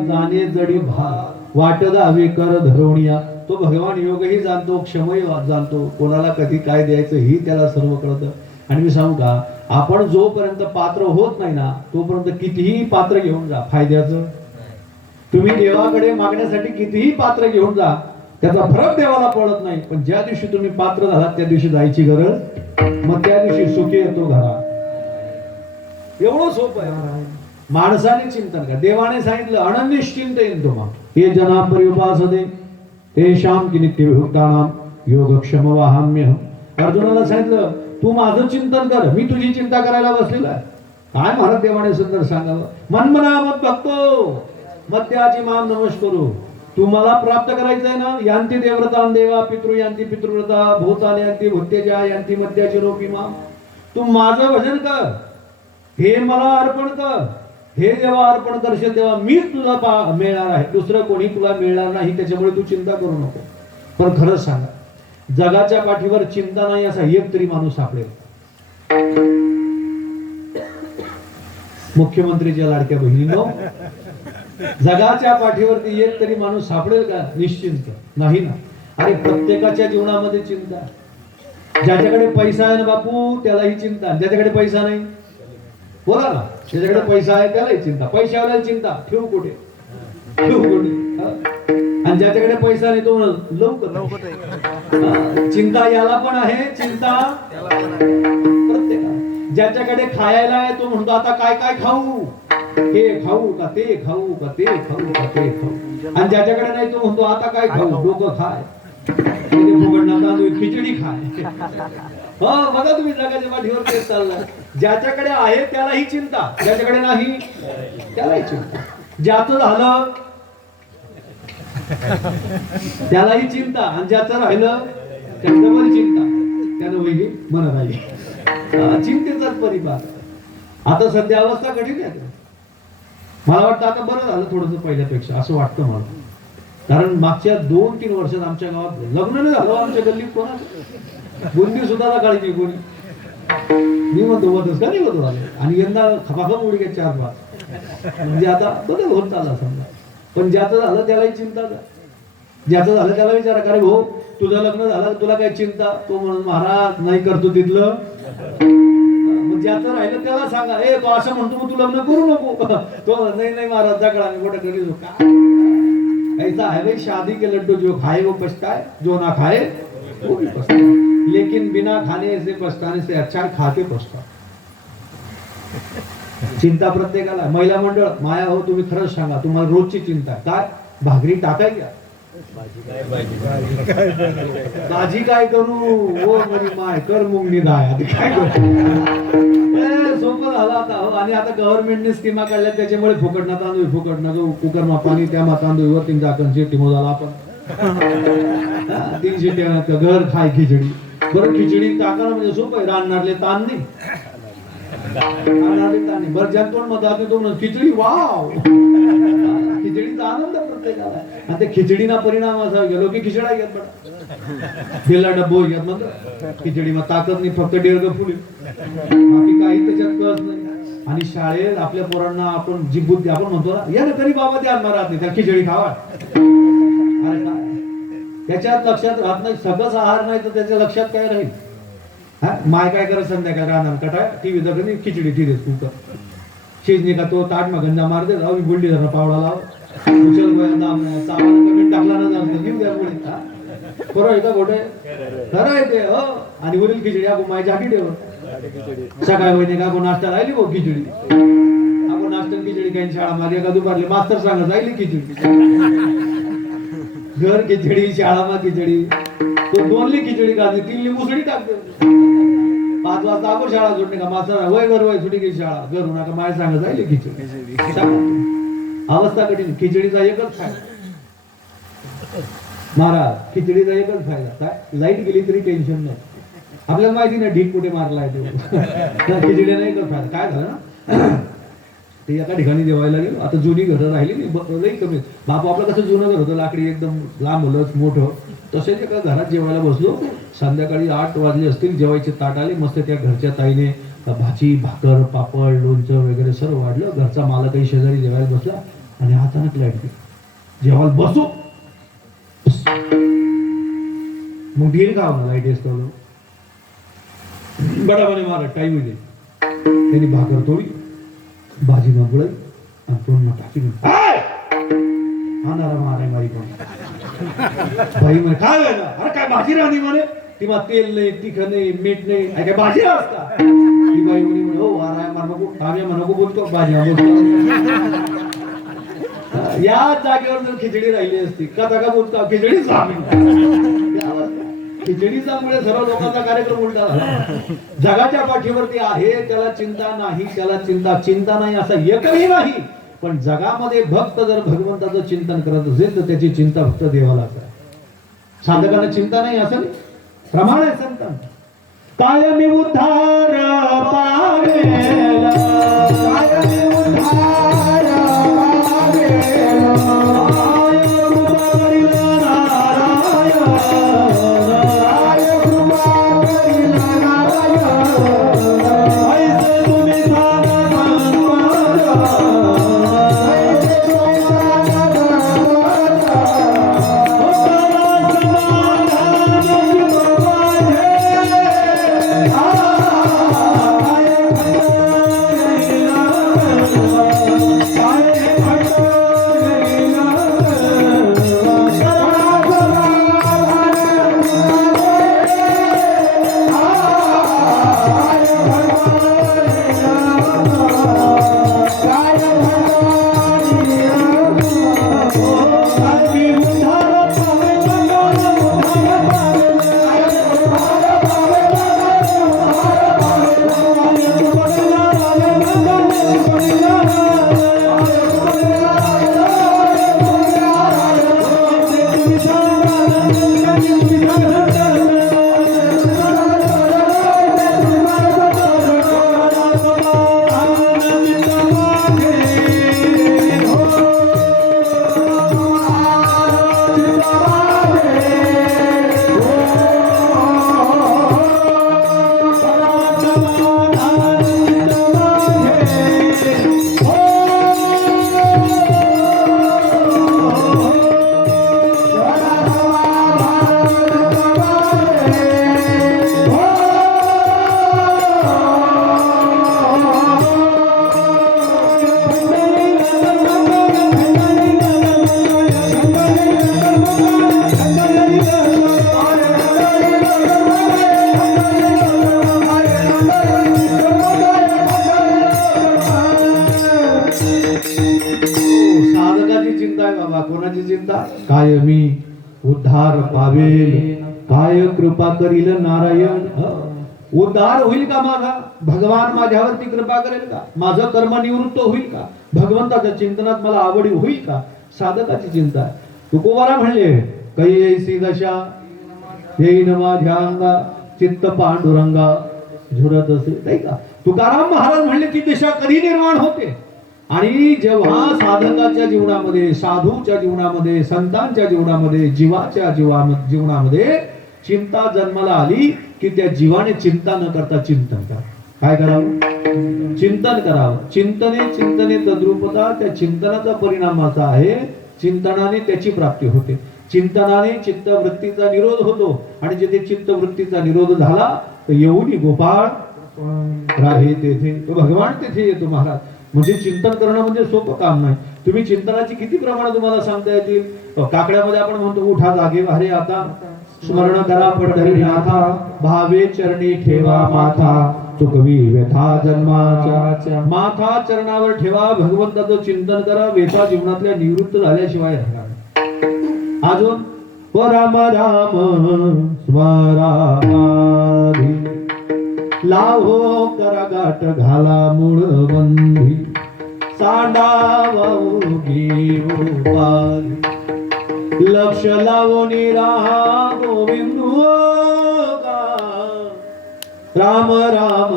जाणे जडी भाग वाट दावे कर धरवणिया. तो भगवान योगही जाणतो, क्षमही जाणतो, कोणाला कधी काय द्यायचं ही त्याला सर्व कळतं. आणि मी सांगू का, आपण जोपर्यंत पात्र होत नाही ना तोपर्यंत कितीही पात्र घेऊन जा फायद्याचं. तुम्ही देवाकडे मागण्यासाठी कितीही पात्र घेऊन जा, त्याचा फरक देवाला पडत नाही. पण ज्या दिवशी तुम्ही पात्र झालात त्या दिवशी जायची गरज, मग त्या दिवशी सुखी येतो घरात. एवढं सोपं आहे. माणसाने चिंतन करा. देवाने सांगितलं अनन्यश्चिंतयेन तुम्हा हे जना पर्युपासते तेषां की नित्य विभुक्तानां योगक्षम वाहाम्यहम्. अर्जुनाला सांगितलं तू माझं चिंतन कर, मी तुझी चिंता करायला बसलेलो आहे. काय महाराज देवाने सुंदर सांगावं, मनमना मत भक्तो मत्याची माम नमस्करू. तुम्हाला प्राप्त करायचंय ना, यांती देवव्रता देवा पितृ यांती पितृव्रता भूताने यांती भूत्यजा यांती मत्याची रोपी माम. तू माझं भजन कर, हे मला अर्पण कर. हे जेव्हा अर्पण करशील तेव्हा मीच तुला मिळणार आहे, दुसरं कोणी तुला मिळणार नाही. त्याच्यामुळे तू चिंता करू नको. पण खरंच सांगा, जगाच्या पाठीवर चिंता नाही असा एक तरी माणूस सापडेल? मुख्यमंत्रीच्या लाडक्या बहिणींनो, जगाच्या पाठीवरती एक तरी माणूस सापडेल का निश्चिंत? नाही ना. अरे प्रत्येकाच्या जीवनामध्ये चिंता. ज्याच्याकडे पैसा आहे ना बापू त्यालाही चिंता, ज्याच्याकडे पैसा नाही बोला ना, ज्याच्याकडे पैसा आहे त्यालाही चिंता, पैशावाल्याला चिंता ठेवू कुठे ठेवू कुठे. आणि ज्याच्याकडे पैसा नाही तो लवकर चिंता याला पण आहे, चिंता प्रत्येकाला. ज्याच्याकडे खायला आहे तो म्हणतो आता काय काय खाऊ, हे खाऊ का ते खाऊ का ते खाऊ का ते खाऊ. आणि ज्याच्याकडे नाही तो म्हणतो आता काय खाऊ, डोकं खाय, खिचडी खाय. हो बघा तुम्ही जगाच्या पाठीवर तेच चाललंय. ज्याच्याकडे आहे त्यालाही चिंता, ज्याच्याकडे नाही त्यालाही चिंता. ज्याचं झालं त्यालाही चिंता, आणि ज्याचं राहिलं त्याच्यावर चिंता. त्यानं वैली मन राहिली. चिंतेचाच परिवार. आता सध्या अवस्था कठीण आहे. मला वाटतं आता बरं झालं थोडंसं पहिल्यापेक्षा, असं वाटतं मला. कारण मागच्या 2-3 वर्षात आमच्या गावात लग्न नाही झालं. आमच्या गल्लीत कोणाचं बुंदी सुद्धा काढली कोणी. मी म्हणतो होतच का नाही होत. आणि यंदा खपाखप उडी घ्या 4-5. म्हणजे आता बदल होत चालला समजा. पण ज्याचं झालं त्यालाही चिंता. ज्याचं झालं त्याला विचारा, का रे भाऊ तुझं लग्न झालं तुला काय चिंता? तो म्हणून महाराज नाही करतो तिथलं. मग ज्याचं राहिलं त्याला सांगा, ए तो असं म्हणतो मग तू लग्न करू नको. तो नाही नाही महाराज जगडा मी मोठं करी काय ऐसा है भाई, शादी के लड्डू जो खाए वो पछताए, जो ना खाए वो भी पछताए. लेकिन बिना खाने से पछताने से अच्छा खाते पछताओ. चिंता प्रत्येकाला. महिला मंडळ माया हो, तुम्ही खरंच सांगा तुम्हाला रोजची चिंता काय? भाकरी टाकाय का, भाजी काय करू, ओ मरी माय कर मुंगनी दाय काय करू. सोपं झालं आता हो. आणि आता गव्हर्नमेंटने स्कीमा काढल्या त्याच्यामुळे फुकटना तांदूळ फुकटना जो कुकर मा पाणी त्या मा तांदूळ वर 3 चाकणची टिमो झाला. आपण 3 शिट्या घर खाय खिचडी. बरं खिचडी टाकायला म्हणजे सोपं आहे, रानणारले ताण नाही. बरं ज्यांतून मधात तो खिचडी वाव, खिचडीचा आनंद प्रत्येकाला. आणि त्या खिचडीना परिणाम असा गेलो की खिचडा घेत गेला डब्बो घेत म्हणतो खिचडी मग ताकद नाही, फक्त डेरग फुली, बाकी काही त्याच्यात कळत नाही. आणि शाळेत आपल्या पोरांना आपण जी बुद्धी आपण म्हणतो ना, या ना तरी बाबा ते आणणार राहत नाही, त्या खिचडी खावा. अरे काय त्याच्यात लक्षात राहत नाही. सगळंच आहार नाही तर त्याच्या लक्षात काय राहील. माय काय करत संध्याकाळ राहणार कटाय टीव्ही दगड खिचडी ठिरेस कुकर शिजणी का तो ताट मग गंजा मारते जाऊ बुलडी धरणं पावडा लाव उचल चावल कमी टाकला ना जाऊ घेऊ द्या पुढे. बरोबर आहे का खोटं आहे? खरं आहे ते हो. आणि वरील खिचडी आपण माय जागी ठेवत सकाळी वहिनी का आपण नाश्ता राहिली हो खिचडी. आपण नाश्ता खिचडी काही शाळा मारली का दुपारली मास्तर सांगत जाईल खिचडी. घर खिचडी शाळा मा खिचडी. तो 2ली खिचडी काढली 3ली मुसडी टाकते. 5 वाजता आपण शाळा सुटणे का मास्तर वय घर वय सुटी गेली शाळा घरू नका माय सांगत जाईल खिचडी. अवस्था कठीण. खिचडीचा एकच फायदा महाराज, खिचडीचा एकच फायदा काय, लाईट गेली तरी टेन्शन नाही. आपल्याला माहिती नाही ढीक कुठे मारलाय तो. खिचडीला एकच फायदा काय झालं ना, ते एका ठिकाणी जेवायला गेलो. आता जुनी घरं राहिली नाही कमी. बापू आपलं कसं जुनं घर होतं लाकडी एकदम लांब होलच मोठं, तसेच एका घरात जेवायला बसलो. संध्याकाळी 8 वाजले असतील. जेवायचे ताट आले मस्त. त्या घरच्या ताईने भाजी भाकर पापड लोणचं वगैरे सर्व वाढलं. घरचा मालकही शेजारी जेवायला बसला. आणि अचानक लाईट गेली. जेवायला बसो मग ढील का लाईट असतो बडा म्हणे मारा टाईम दे त्यांनी भाकर तोडी भाजी मागवली आणि तोंड टाकी हाणारा मारे मारी पण बाई म्हणे काय व्हायला अरे काय भाजी राहणी म्हणे ती मग तेल नाही तिखट नाही मीठ नाही काय भाजी असता ती बाई म्हणे हो वारा मार नको आम्ही म्हणू बोलतो भाजी बोलतो या जागेवर जर खिचडी राहिली असती कथा का बोलतो खिचडी खिचडीचामुळे सर्व लोकांचा कार्यक्रम उलटा झाला जगाच्या पाठीवरती आहे त्याला चिंता नाही त्याला चिंता नाही असा एकही नाही पण जगामध्ये भक्त जर भगवंताचं चिंतन करत असेल तर त्याची चिंता फक्त देवाला आहे साधकाला चिंता नाही असं प्रमाण आहे संतांचं कायमी उद्धार पावेला कायमी उद्धार कायमी उद्धार पावेल काय कृपा करील नारायण उद्धार होईल का माझा भगवान माझ्यावरती कृपा करेल का माझं कर्म निवृत्त होईल का भगवंताच्या चिंतनात मला आवडी होईल का साधकाची चिंता आहे तुकोबारा म्हणले काही ऐसी दशा येईन माझ्या अंगा चित्त पांडुरंगा झुरत असे नाही का तुकाराम महाराज म्हणले ती दशा कधी निर्माण होते आणि जेव्हा साधकाच्या जीवनामध्ये साधूच्या जीवनामध्ये संतांच्या जीवनामध्ये जीवाच्या जीवनामध्ये चिंता जन्माला आली की त्या जीवाने चिंता न करता चिंतन करा काय करावं चिंतन करावं चिंतने तद्रूपता त्या चिंतनाचा परिणाम असा आहे चिंतनाने त्याची प्राप्ती होते चिंतनाने चित्तवृत्तीचा निरोध होतो आणि जिथे चित्तवृत्तीचा निरोध झाला तर येऊन गोपाळ राहे तेथे तो भगवान तेथे येतो महाराज म्हणजे चिंतन करणं म्हणजे सोपं काम नाही तुम्ही चिंतनाची किती प्रमाण तुम्हाला सांगता येतील काकड्यामध्ये आपण म्हणतो उठा जागे वारे आता स्मरण करा पंढरीनाथा भावे चरणी ठेवा माथा चुकवी व्यथा जन्माच्या माथा चरणावर ठेवा भगवंताचं चिंतन करा व्यथा जीवनातल्या निवृत्त झाल्याशिवाय राहणार अजून राम राम स्मराधी लावो करा गाठ घाला मूळ बंधी सांडावू लक्ष लावून राहा गोविंदू राम राम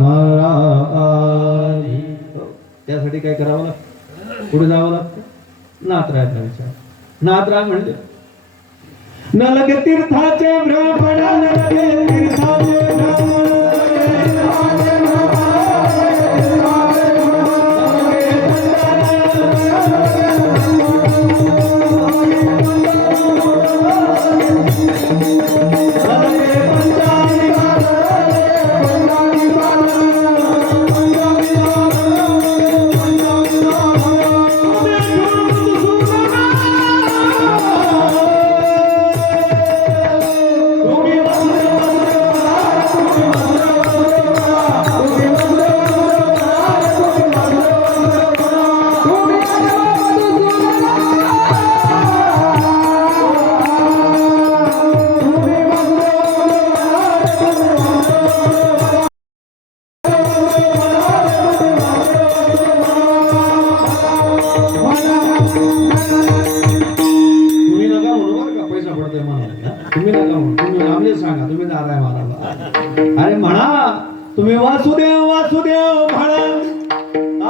मरारी त्यासाठी काय करावं लागतं पुढे जावं लागतं नाथरायचा विचार नाथराय म्हणले न लगे तीर्थाचे ब्राह्मण न लगे तीर्थाचे ब्राह्मण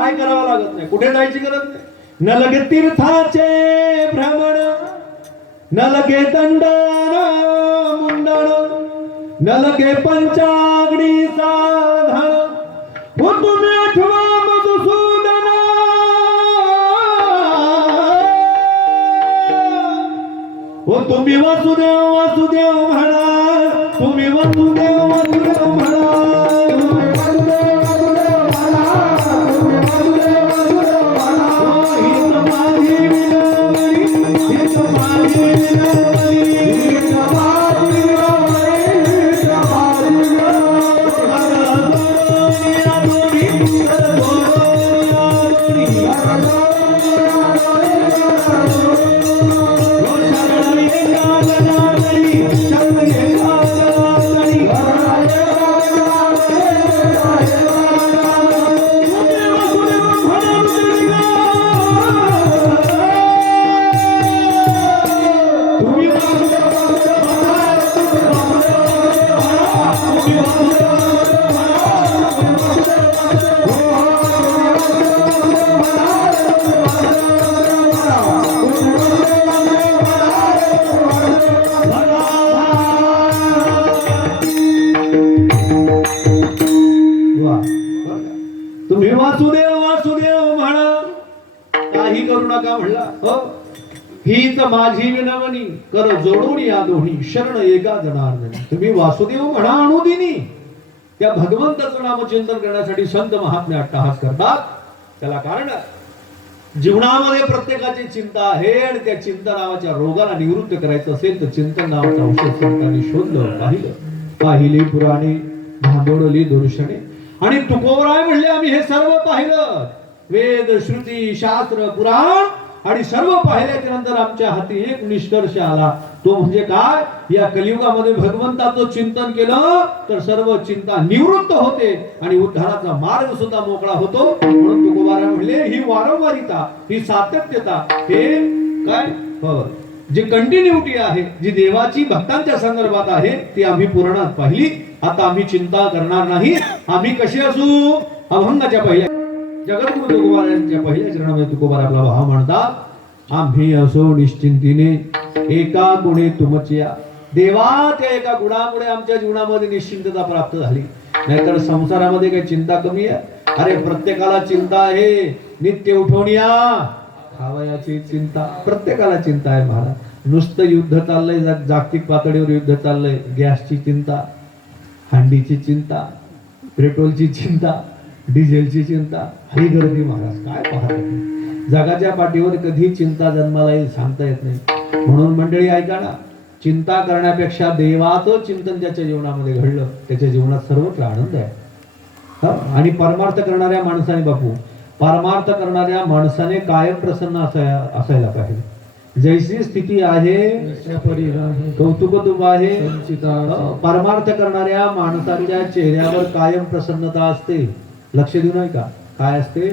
काय करावं लागत नाही, कुठे जायची गरज नाही. न लगे तीर्थाचे भ्रमण, न लगे दंडन मुंडन, न लगे पंचाग्नी साधन. हो तुम्ही आठवा मधुसूदन, हो तुम्ही वासुदेव वासुदेव म्हणा, तुम्ही वासुदेव वासुदेव म्हणा. तुम्ही वासुदेव वासुदेव म्हणा, काही करू नका म्हणला. हो हीच माझी विनवणी, कर जोडून या दोन्ही शरण एका जनार्दनी. तुम्ही वासुदेव म्हणा अनुदिनी. त्या भगवंताचं नामचिंतन करण्यासाठी संत महात्मे अट्टहास करतात. त्याला कारण जीवनामध्ये प्रत्येकाची चिंता आहे आणि त्या चिंता नावाच्या रोगाला निवृत्त करायचं असेल तर चिंतन नावाचं औषध संतांनी शोधलं, पाहिली पुराणे, भांदोडली दर्शने. आणि तुकोबराय म्हणले आम्ही हे सर्व पाहिलं, वेद श्रुती शास्त्र पुराण आणि सर्व पाहिल्याच्या नंतर आमच्या हाती एक निष्कर्ष आला. तो म्हणजे काय, या कलियुगामध्ये भगवंताचं चिंतन केलं तर सर्व चिंता निवृत्त होते आणि उद्धाराचा मार्ग सुद्धा मोकळा होतो. म्हणून तुकोबाराय म्हणले ही वारंवारिता, ही सातत्यता, हे काय जी कंटिन्युटी आहे, जी देवाची भक्तांच्या संदर्भात आहे ती आम्ही पुराणात पाहिली. आता आम्ही चिंता करणार नाही. आम्ही कसे असू, अभंगाच्या पहिल्या जगद्गुरु तुकोबारायांच्या पहिल्या चरणामध्ये तुकोबार आपला भाव म्हणतात, आम्ही असो निश्चिंतीने एका गुणे तुमच्या. देवाच्या एका गुणामुळे आमच्या जीवनामध्ये निश्चिंतता प्राप्त झाली. नाहीतर संसारामध्ये काही चिंता कमी आहे. अरे प्रत्येकाला चिंता आहे. नित्य उठवण्या खावयाची चिंता, प्रत्येकाला चिंता आहे महाराज. नुसतं युद्ध चाललंय, जागतिक पातळीवर युद्ध चाललंय. गॅसची चिंता, हांडीची चिंता, पेट्रोलची चिंता, डिझेलची चिंता, ही गर्दी महाराज काय पाहत. जगाच्या पाठीवर कधी चिंता जन्माला येईल सांगता येत नाही. म्हणून मंडळी ऐका ना, चिंता करण्यापेक्षा देवाचं चिंतन ज्याच्या जीवनामध्ये घडलं त्याच्या जीवनात सर्वत्र आनंद आहे. आणि परमार्थ करणाऱ्या माणसाने बापू, परमार्थ करणाऱ्या माणसाने कायम प्रसन्न असायला पाहिजे. जैसी स्थिती आहे कौतुक तुम आहे. परमार्थ करणाऱ्या माणसाच्या चेहऱ्यावर कायम प्रसन्नता असते. लक्ष देऊ नये का, काय असते,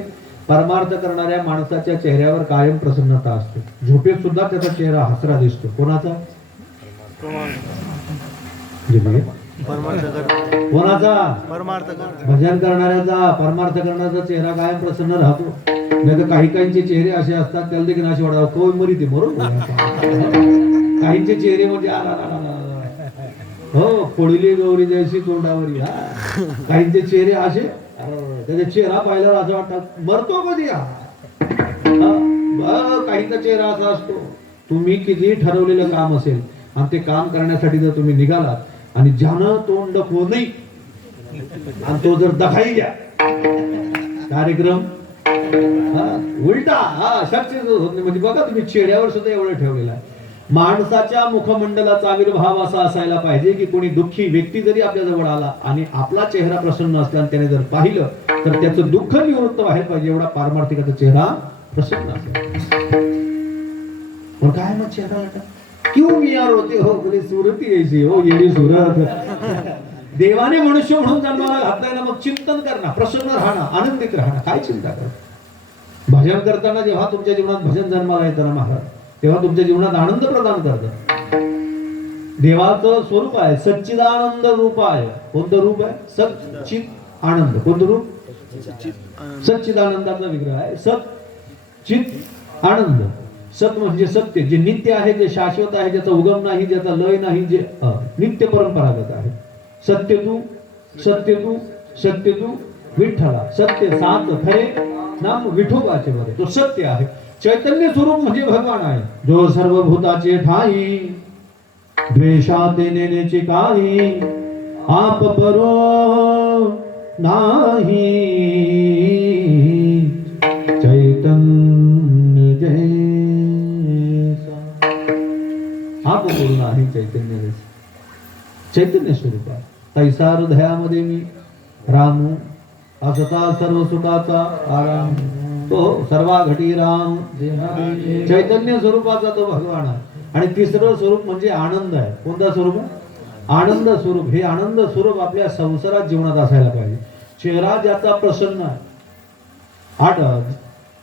परमार्थ करणाऱ्या माणसाच्या चेहऱ्यावर कायम प्रसन्नता असते. झोपेत सुद्धा त्याचा चेहरा हसरा दिसतो. कोणाचा, कोणाचा, भजन करणाऱ्याचा, परमार्थ करण्याचा चेहरा कायम प्रसन्न राहतो. नाही तर काही काहींचे चेहरे असे असतात त्याला देखील अशी वाटतात कोण मरी ते मरून. काहींचे चेहरे म्हणजे हो फोडली गौरी जैसी तोंडावरी. काहींचे चेहरे असे, त्याचा चेहरा पाहिल्यावर असं वाटतात मरतो कधी. काहींचा चेहरा असा असतो, तुम्ही किती ठरवलेलं काम असेल आणि ते काम करण्यासाठी जर तुम्ही निघालात आणि ज्यानं तोंड नाही आणि तो जर दखाई घ्या कार्यक्रम उलटा सक्सेस होत नाही. म्हणजे बघा तुम्ही चेहऱ्यावर सुद्धा एवढं ठेवलेलं आहे. माणसाच्या मुखमंडलाचा आविर्भाव असा असायला पाहिजे की कोणी दुःखी व्यक्ती जरी आपल्या जवळ आला आणि आपला चेहरा प्रसन्न असला आणि त्याने जर पाहिलं तर त्याचं दुःख निवृत्त व्हायला पाहिजे. एवढा पारमार्थिकाचा चेहरा प्रसन्न असला. पण काय मग चेहरा क्यों यार होते हो बोले सुरती ऐसी हो येडी सुरत. देवाने मनुष्य म्हणून जन्माला घातलाय ना, मग चिंतन करणं, प्रसन्न राहणं, आनंदित राहणं, काय चिंता कर. भजन करताना जेव्हा तुमच्या जीवनात भजन जन्माला येतं ना महाराज, तेव्हा तुमच्या जीवनात आनंद प्रदान करतं. देवाचं स्वरूप आहे सच्चिदानंद रूप आहे. कोणतं रूप आहे, सच्चित आनंद. कोणतं रूप, सच्चिदानंदाचा विग्रह आहे. सत चित आनंद. सत म्हणजे सत्य, जे नित्य आहे, जे शाश्वत आहे, ज्याचा उगम नाही, ज्याचा लय नाही, जे नित्य परंपरागत आहे. सत्य तू सत्य तू सत्य तू विठ्ठला. सत्य सात खरे नाम विठोबाचे बरे. तो सत्य आहे. चैतन्य स्वरूप म्हणजे भगवान आहे, जो सर्वभूताचे ठाई, द्वेषात नेण्याचे काही, आप परो नाही. चैतन्य जैसा आप पूर्ण आहे. चैतन्य जैसा चैतन्य स्वरूप आहे. तैसा हृदयामध्ये मी रामू, असता सर्व सुखाचा आराम, तो सर्वा घटी राम. चैतन्य स्वरूपाचा तो भगवान आहे. आणि तिसरं स्वरूप म्हणजे आनंद आहे. कोणता स्वरूप? आनंद स्वरूप. हे आनंद स्वरूप आपल्या संसारात जीवनात असायला पाहिजे. चेहरा ज्याचा प्रसन्न आहे.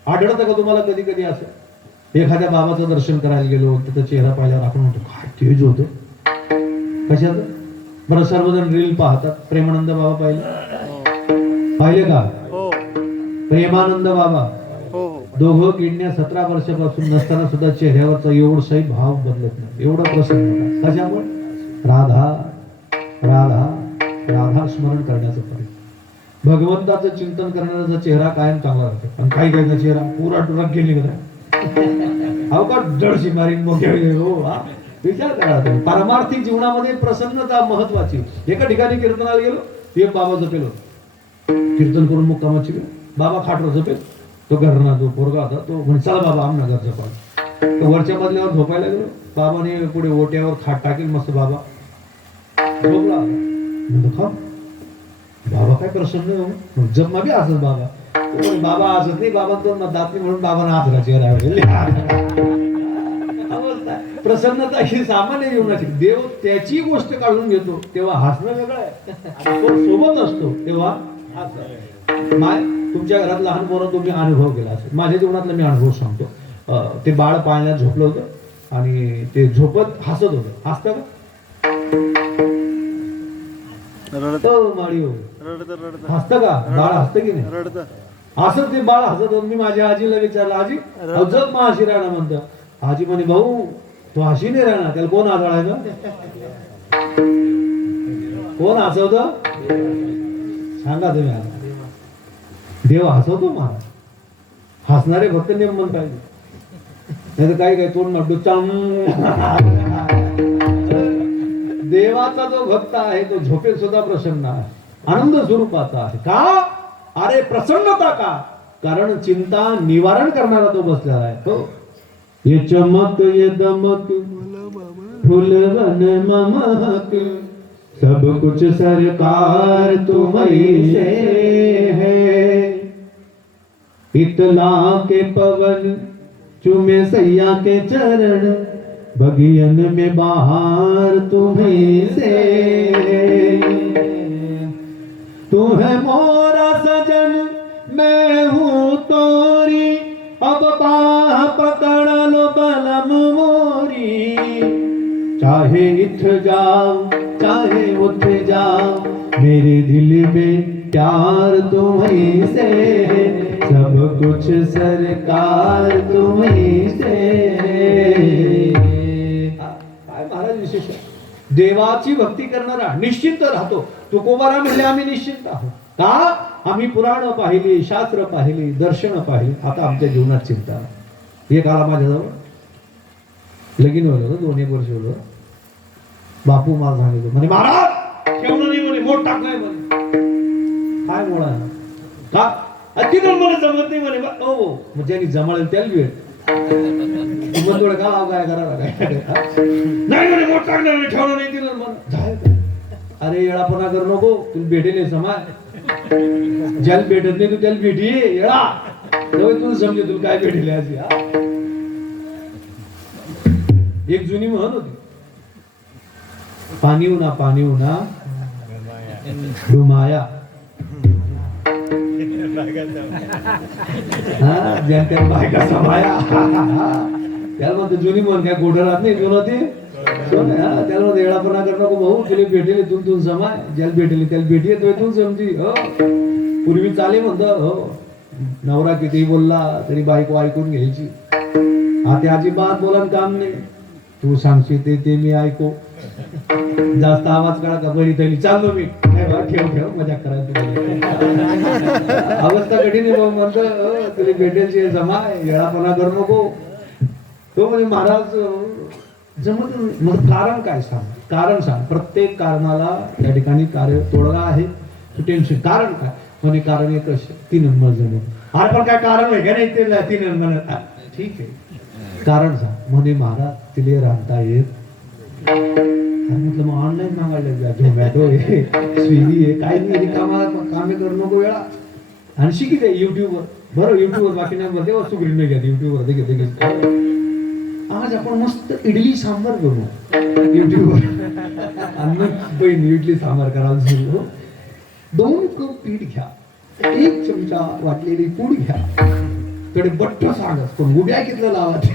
आढळतं का तुम्हाला कधी कधी असं? एखाद्या बाबाचं दर्शन करायला गेलो, त्याचा चेहरा पाहिल्यावर आपण म्हणतो काय तेज होतं. कशाचं? बरं, सर्वजण रील पाहतात. प्रेमानंद बाबा पाहिले का? हो प्रेमानंद बाबा हो दोघं किडण्या 17 वर्षापासून नसताना सुद्धा चेहऱ्यावरचा एवढाही भाव बदलत नाही. एवढा प्रसन्न होता. कशामुळे? राधा राधा राधा स्मरण करण्याचं फळ. भगवंताचं चिंतन करण्याचा चेहरा कायम चांगला राहतो. पण काही काहीचा चेहरा पुरा टुरक गेली का? अहो का जडशी मारीन मोठ्या हो. विचार करा तुम्ही. पारमार्थिक जीवनामध्ये प्रसन्नता महत्वाची. एका ठिकाणी कीर्तनाला गेलो, एक बाबा जपेलो, कीर्तन करून मुक्कामाची वेळ. बाबा खाटवर झोपेल. तो घरना जो पोरगा होता तो म्हणजे चला बाबा आमना घर झोपाल. तो वरच्या मजल्यावर झोपायला गेलो. बाबाने पुढे ओट्यावर खाट टाकेल. मस्त बाबा झोपला. म्हणतो खा बाबा काय प्रसन्न हो. जप मागे असत बाबा. बाबा असत नाही. बाबा तो दात नाही म्हणून बाबांना हसला चेहरा. प्रसन्नता ही सामान्य जीवनाची. देव त्याची गोष्ट काढून घेतो तेव्हा हसणं वेगळं आहे. तो सोबत असतो तेव्हा हसणं. माय तुमच्या घरात लहान पोरं तुम्ही अनुभव केला असेल. माझ्या जीवनातला मी अनुभव सांगतो. ते बाळ पाळण्यात झोपलं होतं आणि ते झोपत हसत होतं. हसतं का? माळी हो. हसतं का बाळ? हसतं की नाही? असं ते बाळ हसत होतं. मी माझ्या आजीला विचारलं, आजी जग मग हशी राहणं म्हणतं. आजी म्हणे भाऊ तो हशी नाही राहणार. त्याला कोण आजळायचं? कोण हसवत सांगा तुम्ही. आता देव हसवतो मला. हसणारे भक्त नेमन पाहिजे. नाही तर काही काही तोंड नडू चांग. देवाचा जो भक्त आहे तो झोपेत सुद्धा प्रसन्न आहे. आनंद स्वरूपाचा आहे. का? अरे प्रसन्नता का? कारण चिंता निवारण करणारा तो बसलेला आहे. तो ये चमक ये दमक फुलवन ममक सब कुछ सरकार तुम्हीं से है. इतला के पवन चुमे सैया के चरण बगियन में बाहर तुम्हीं से. तू है मोरा सजन मैं हूँ तोरी अब बाह पकड़ लो बलम मोरी. चाहे इठ जाओ चाहे उठ जाओ मेरे दिल में प्यार तुम्हीं से. सब कुछ सरकार तुम्हीं से. काय महाराज विशेष आहे. देवाची भक्ती करणारा निश्चिंत राहतो. तुकोबारा म्हणले आम्ही निश्चिंत आहोत. का? आम्ही पुराण पाहिली, शास्त्र पाहिली, दर्शन पाहिली. आता आमच्या जीवनात चिंता नाही. एक आला माझ्याजवळ लगीन होतं 2-1 वर्ष होतं. बापू मला सांगितलं म्हणे महाराज ठेवलं नाही म्हणे मोठ टाकलाय म्हणे. काय मोळा का? तिथून मला जमत नाही म्हणे. हो मग ज्यांनी जमवलं त्याला वेळ थोडं का लाव काय करा नाही म्हणे मोठ टाकलं नाही ठेवलं नाही तिला म्हण. अरे येळापणा कर नको. तुला भेटेल समाज. ज्याला भेटत नाही तू त्याला भेटी येळा तुला समजे तुला काय भेटेल. एक जुनी म्हण होती. पाणी उना डुमाया. ज्यांच्या बायका समाया त्याला म्हणतो जुनी म्हण. काय गोड राहत नाही जुनं ते. त्याला म्हणतो येळापणा कर नको भाऊ. तुला भेटेल इथून समाय. ज्याला भेटेल त्याला भेटी येतोय तू समजी. हो पूर्वी चाले म्हणतो हो नवरा कितीही बोलला तरी बायको ऐकून घ्यायची. आता अजिबात बोलान काम नाही. तू सांगशील ते मी ऐको. जास्त आवाज काढा का बरी तरी चाललो मी नाही बा ठेव मजा करायची. अवस्था कठीण आहे भाऊ म्हणतो तुला भेटेल जमा येळापणा करू नको. तो म्हणजे महाराज जमत नाही. मग कारण काय सांग. कारण सांग. प्रत्येक कारणाला या ठिकाणी कार्य तोडगा आहे. टेन्शन कारण काय म्हणे कारण एक 3 नंबर जण. अरे पण काय कारण आहे का नाही ते 3 नंबर. ठीक आहे कारण सांग म्हणे महाराज तिले राहता येत. म्हटलं मग ऑनलाईन मागायला झोमॅटो आहे स्विगी आहे काही नाही कामे करू नको वेळा. आणि शिकित आहे युट्यूबवर. बरं युट्यूबवर बाकी नंबर तेव्हा सुगरी नाही घ्या युट्यूबवर देखील. आज आपण मस्त इडली सांबार करू युट्यूबवर. आणि बहीण इडली सांबार करायला सुरू. 2 कप पीठ घ्या. 1 चमचा वाटलेली पूड घ्या. कडे बट्ट सांगस पण उड्या कितलं लावायचं.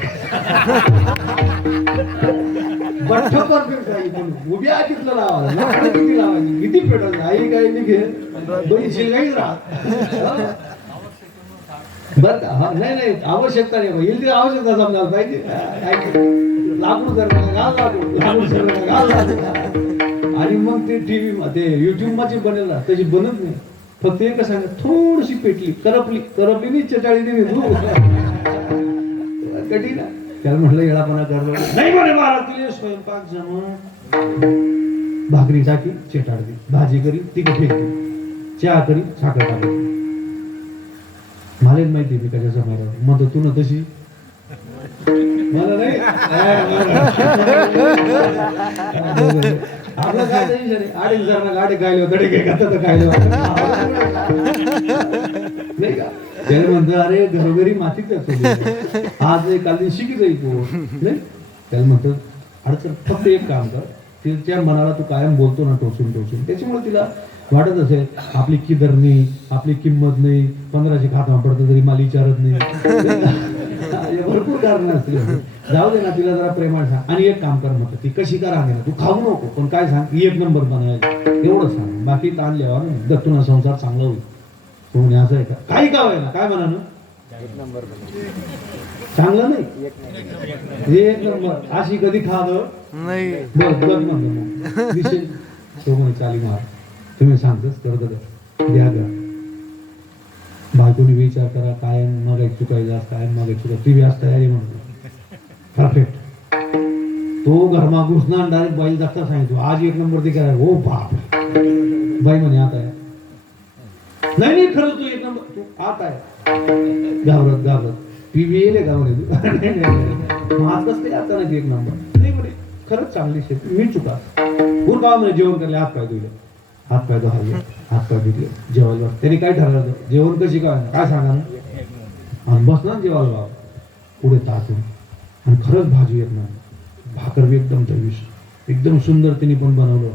बट्ट परफेक्ट आहे पण उड्या कितलं लावायचं. किती लावायची किती पेटायचं आई काय निघे 2 शिल्लक राहत. बर का हा नाही आवश्यकता नाही येईल ती आवश्यकता समजायला पाहिजे. लाकूड जर आणि मग ते टीव्ही ते युट्यूब मध्ये बनेल त्याची बनत नाही. फक्त एक सांग थोडीशी पेटली करपली नाही चटाळी दिली कठीण. त्याला म्हटलं येळापणा करलो नाही म्हणे महाराज तुला स्वयंपाक जमत. भाकरी टाकी चेटाळली भाजी करी तिखट फेकली चहा करी साखर टाकली. मला माहिती मी कशा समोर म्हणतो तू ना तशी मला नाही. आपलं काय टेन्शन आहे 8,000 गाडी खायला तडे काय खात खायला नाही का. त्याला म्हणतो अरे घरोघरी मातीच आज काल शिकी जाईल तू नाही. त्याला म्हणतो अडचण फक्त एक काम कर तिच्या मनाला तू कायम बोलतो ना टोचून त्याच्यामुळे तिला वाटत असेल आपली किदर नाही आपली किंमत नाही 15ची खाता पडतं तरी मला विचारत नाही. भरपूर कारण असतील. जाऊ दे ना तिला जरा प्रेमाळ सांग. आणि एक काम कर म्हटलं ती कशी करा ना तू खाऊ नको पण काय सांग 1 नंबर बनवायला एवढं सांग. बाकी ताण लिहावा ना दत्तून संसार चांगला होईल. तो म्हणे असं आहे का काही गाव आहे ना काय म्हणा ना 1 नंबर चांगलं नाही 1 नंबर अशी कधी खावं नाही. बघ म्हणतो तो म्हणे चाली मार तुम्ही सांगतोस कर द्या ग. बायकोनी विचार करा काय मग चुकायचं असं काय मग चुका ती व्यस्त तयारी म्हणतो परफेक्ट. तो घरमा घुसणार डायरेक्ट बाईल जास्त सांगितलं आज 1 नंबर ते करा. हो बाप बाई म्हणे आता आहे नाही खरं तू 1 नंबर तू आता आहे घाबरत टीव्ही येईल का म्हणे तू आज कसं काय आता नाही 1 नंबर नाही म्हणे खरंच चांगली शेती मी चुका पूर्ण गाव म्हणे जेवण करले हात पाय धुले हात पाय धुवायले हात पाय धुतले जेवायला त्यांनी काय ठरवलं जेवण कशी काय सांगा आणि बस ना जेवायला पुढे तासून आणि खरंच भाजी येत नाही भाकर बी एकदम चविष्ट एकदम सुंदर तिने पण बनवलं.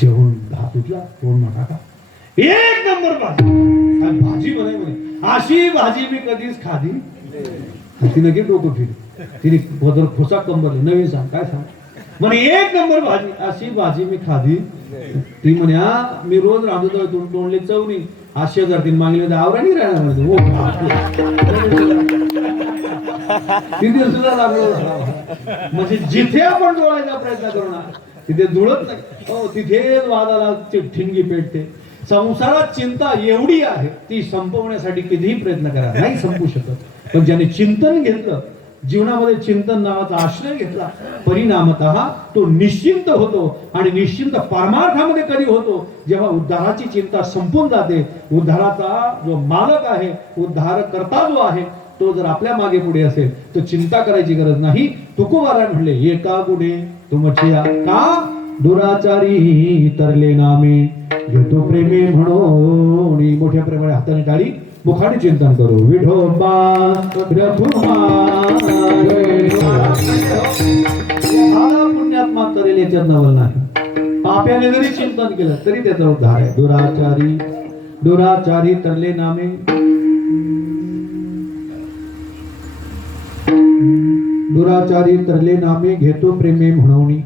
जेवण हात उठला तोंड टाका 1 नंबर भाजी. भाजी बनाय म्हणे अशी भाजी मी कधीच खाधी. तिने की डोकं फिरली तिने बदल खोसा कंबरले नवीन सांग काय सांग म्हणे 1 नंबर भाजी अशी भाजी मी खाधी. ती म्हणे हा मी रोज राहतो तोंडले चवणी आज शेजार तिने मागले तर आवरा नाही राहणार तिथे सुद्धा लागलो. म्हणजे जिथे आपण जोडायचा प्रयत्न करू ना तिथे जुळत नाही. हो तिथेच वादाला ठिणगी पेटते. संसारात चिंता एवढी आहे ती संपवण्यासाठी कितीही प्रयत्न करा नाही संपू शकत. पण ज्याने चिंतन घेतलं जीवनामध्ये चिंतन नावाचा आश्रय घेतला परिणामतः तो निश्चिंत होतो. आणि निश्चिंत परमार्थामध्ये कधी होतो जेव्हा उद्धाराची चिंता संपून जाते. उद्धाराचा जो मालक आहे उद्धार करता जो आहे तो जर आपल्या मागे पुढे असेल तर चिंता करायची गरज नाही. तुकोबाराय म्हणले एका गुणे तुमच्या का दुराचारी तरले नामे घेतो प्रेमे म्हणून मोठ्या प्रेमाने हाताने टाळी मुखाने चिंतन करू विठोबा पुण्यात्मा तरेल याच्यात नवल नाही. पाप्याने जरी चिंतन केलं तरी त्याचा उद्धार आहे. दुराचारी तरले नामे दुराचारी तरले नामे घेतो प्रेमे म्हणून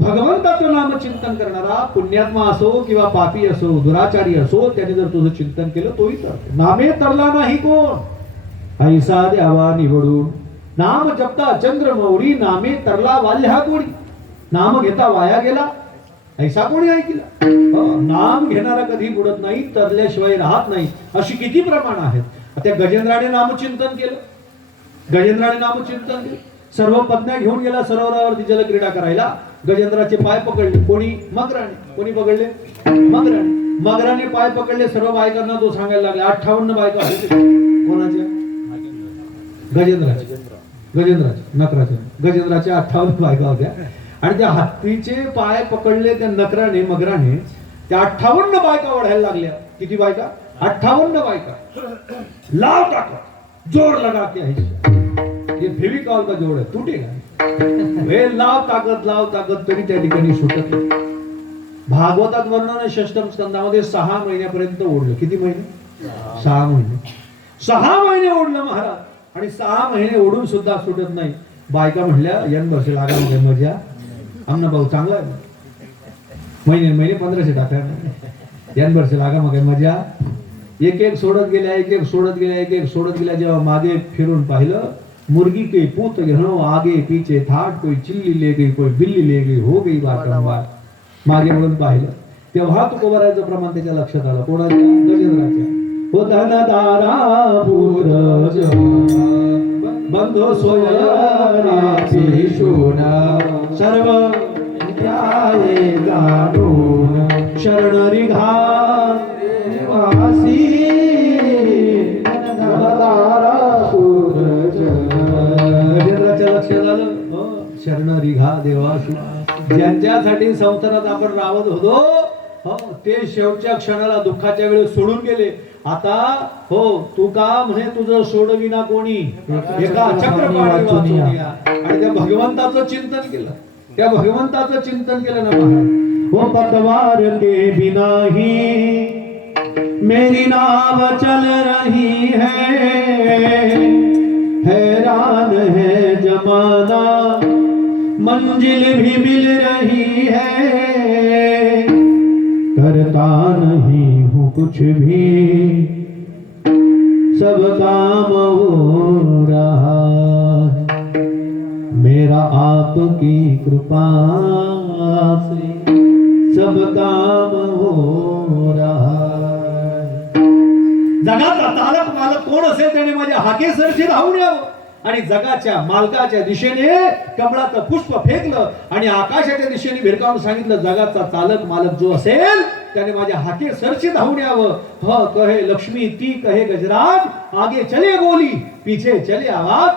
भगवंताचं नाम चिंतन करणारा पुण्यात्मा असो किंवा पापी असो दुराचारी असो त्याने जर तुझं चिंतन केलं तोही तर नामे तरला नाही कोण ऐसा द्यावा निवडून नाम जपता चंद्र मौरी नामे तरला वाल्हा कोणी नाम घेता वाया गेला ऐसा कोणी ऐकला नाम घेणारा कधी बुडत नाही तरल्याशिवाय राहत नाही अशी किती प्रमाण आहेत त्या गजेंद्राने नामचिंतन केलं गजेंद्राने नामचिंतन केलं सर्व पत्न्या घेऊन गेला सरोवरावरती जलक्रीडा करायला गजेंद्राचे पाय पकडले कोणी मगराने कोणी पकडले मगराने पाय पकडले सर्व बायकांना तो सांगायला लागला 58 बायका होते कोणाच्या गजेंद्राच्या 58 बायका होत्या आणि त्या हत्तीचे पाय पकडले त्या मगराने त्या 58 बायका ओढायला लागल्या किती बायका 58 बायका लाव टाका जोर लगा के ये फेविकॉल का जोड आहे तुटेगा वे लाव ताकद तरी त्या ठिकाणी सुटत नाही भागवतात वर्णन आहे षष्टम स्कंदामध्ये 6 महिन्यापर्यंत ओढलं किती महिने 6 महिने ओढलं महाराज आणि 6 महिने ओढून सुद्धा सुटत नाही बायका म्हणल्या यन वर्ष लागा म्हणजे मजा आमना भाऊ चांगला आहे महिने 1500 टाका यन वर्ष लागा मग मजा एक सोडत गेल्या जेव्हा मागे फिरून पाहिलं मुर्गी के पूत घेणो आगे पीछे थाट कोई चिल्ली ले गई कोई बिल्ली ले गई हो गई बारंबार मागे वळून पाहिलं तेव्हा तुकोबाराचं प्रमाण त्याच्या लक्षात आलं कोणाच्या गजेंद्राच्या हो धनदारा पूरज बंधो सोयराची शोना सर्व न्याये जाणून शरणरी घाल वासी धनदारा गजेंद्राच्या लक्षात आलं शरणरी घा देवाशी ज्यांच्यासाठी संसारात आपण रावत होतो ते शेवटच्या क्षणाला दुःखाच्या वेळेस सोडून गेले आता हो तू का म्हणे तुझं सोडविना कोणी एका चक्रपाणी वाचूया आणि त्या भगवंताचं चिंतन केलं ना महाराज वो पतवार के बिना ही मेरी नाव चल रही है हैरान है जमाना मंजिल भी मिल रही है करता नहीं हूँ कुछ भी सब काम हो रहा है मेरा आपकी कृपा से सब काम हो रहा है जगाचा चालक मालक कोण असेल त्याने माझ्या हाके सरशी धावून यावं आणि जगाच्या मालकाच्या दिशेने कमळाचं पुष्प फेकलं आणि आकाशाच्या दिशेने भिरकावून सांगितलं जगाचा चालक मालक जो असेल त्याने माझ्या हाके सरशी धावून यावं कहे लक्ष्मी ती कहे गजराज आगे चले गोली पीछे चले आवाज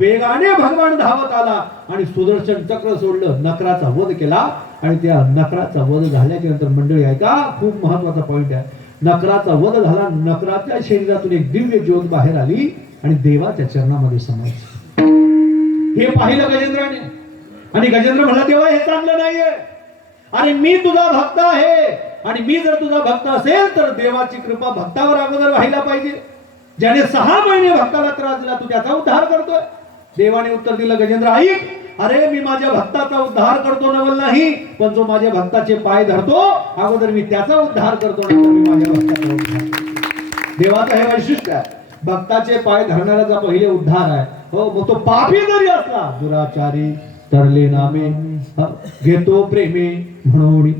वेगाने भगवान धावत आला आणि सुदर्शन चक्र सोडलं नकराचा वध केला आणि त्या नकराचा वध झाल्याच्या नंतर मंडळी ऐका खूप महत्वाचा पॉइंट आहे नकराचा वध झाला नकराच्या शरीरातून एक दिव्य ज्योत बाहेर आली आणि देवाच्या चरणामध्ये समाविली हे पाहिलं गजेंद्राने आणि गजेंद्र म्हणला देवा हे चांगलं नाहीये अरे मी तुझा भक्त आहे आणि मी जर तुझा भक्त असेल तर देवाची कृपा भक्तावर अगोदर व्हायला पाहिजे ज्याने 6 महिने भक्ताला त्रास दिला तू त्याचा उद्धार करतोय देवाने उत्तर दिलं गजेंद्र ऐक अरे मी माझ्या भक्ताचा उद्धार करतो नवल नाही पण जो माझ्या भक्ताचे पाय धरतो अगोदर मी त्याचा उद्धार करतो नंतर मी माझ्या भक्ताचा उद्धार करतो देवाचं हे वैशिष्ट्य आहे भक्ताचे पाय धरणाऱ्याचा पहिले उद्धार आहे हो मग तो पापी जरी असला दुराचारी तरले नामे घेतो प्रेमे म्हणून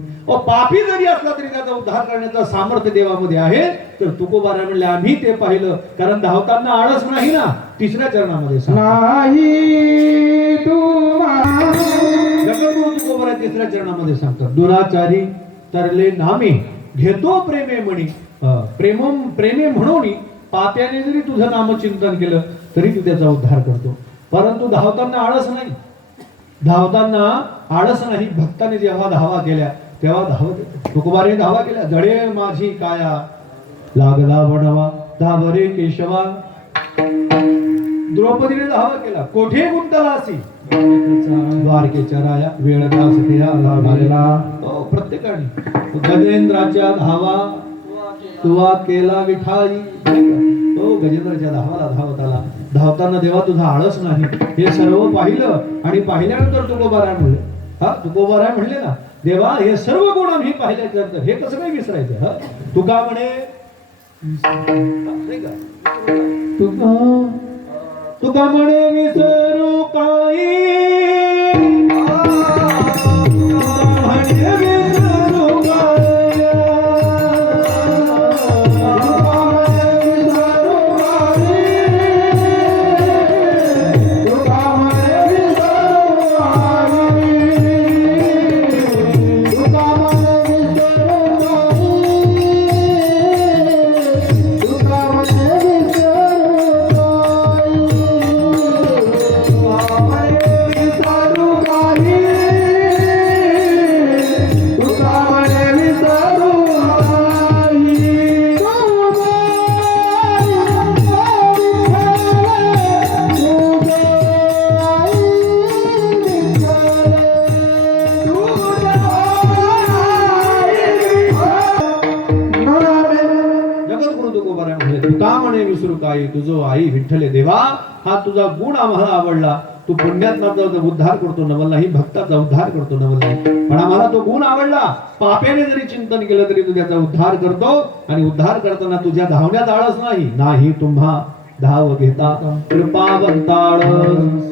पापी जरी असला तरी त्याचा उद्धार करण्याचं सामर्थ्य देवामध्ये आहे तर तुकोबारा म्हणले आम्ही ते पाहिलं कारण धावताना आळस नाही ना तिसऱ्या चरणामध्ये नाही तुकोबारा तिसऱ्या चरणामध्ये सांगतात दुराचारी तरले नामे घेतो प्रेमे म्हणी प्रेमे म्हणून पाप्याने जरी तुझं नामचिंतन केलं तरी तू त्याचा उद्धार करतो परंतु धावताना आळस नाही भक्ताने जेव्हा धावा केल्या तेव्हा धावत तुकोबाने धावा केल्या जडे माझी काया लागला वणवा धावरे केशवा द्रौपदीने धावा केला कोठे गुंतला असी द्वारकेच्या राया वेळ लागला प्रत्येकाने गजेंद्राच्या धावा तुवा केला विठाई गजेंद्राच्या धावाला धावत आला धावताना देवा तुझा आळस नाही हे सर्व पाहिलं आणि पाहिल्यानंतर तुकोबारा म्हणले हा तुकोबाराय म्हणले ना, देवा हे सर्व गुण आम्ही पाहिले तर हे कसं काय विसरायचं. हा तुका म्हणे नाही का? तुका म्हणे विसरू काही म्हणे विसरू काही तुका म्हणे विसरू काही तुझो आई विठ्ठले देवा, हा तुझा गुण आम्हाला आवडला. तू पुण्यात्माचा उद्धार करतो नवल नाही, भक्ताचा उद्धार करतो नवल नाही, पण आम्हाला तो गुण आवडला. पापेने जरी चिंतन केलं तरी तू त्याचा उद्धार करतो, आणि उद्धार करताना तुझ्या धावण्यात आळस नाही तुम्हा धाव घेता कृपावंताळ.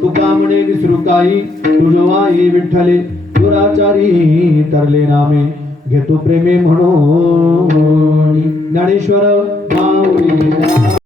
तुका म्हणे विसरू काही तुझो आई विठ्ठले, दुराचारी तरले नामे घेतो प्रेमे म्हणून. ज्ञानेश्वर माऊली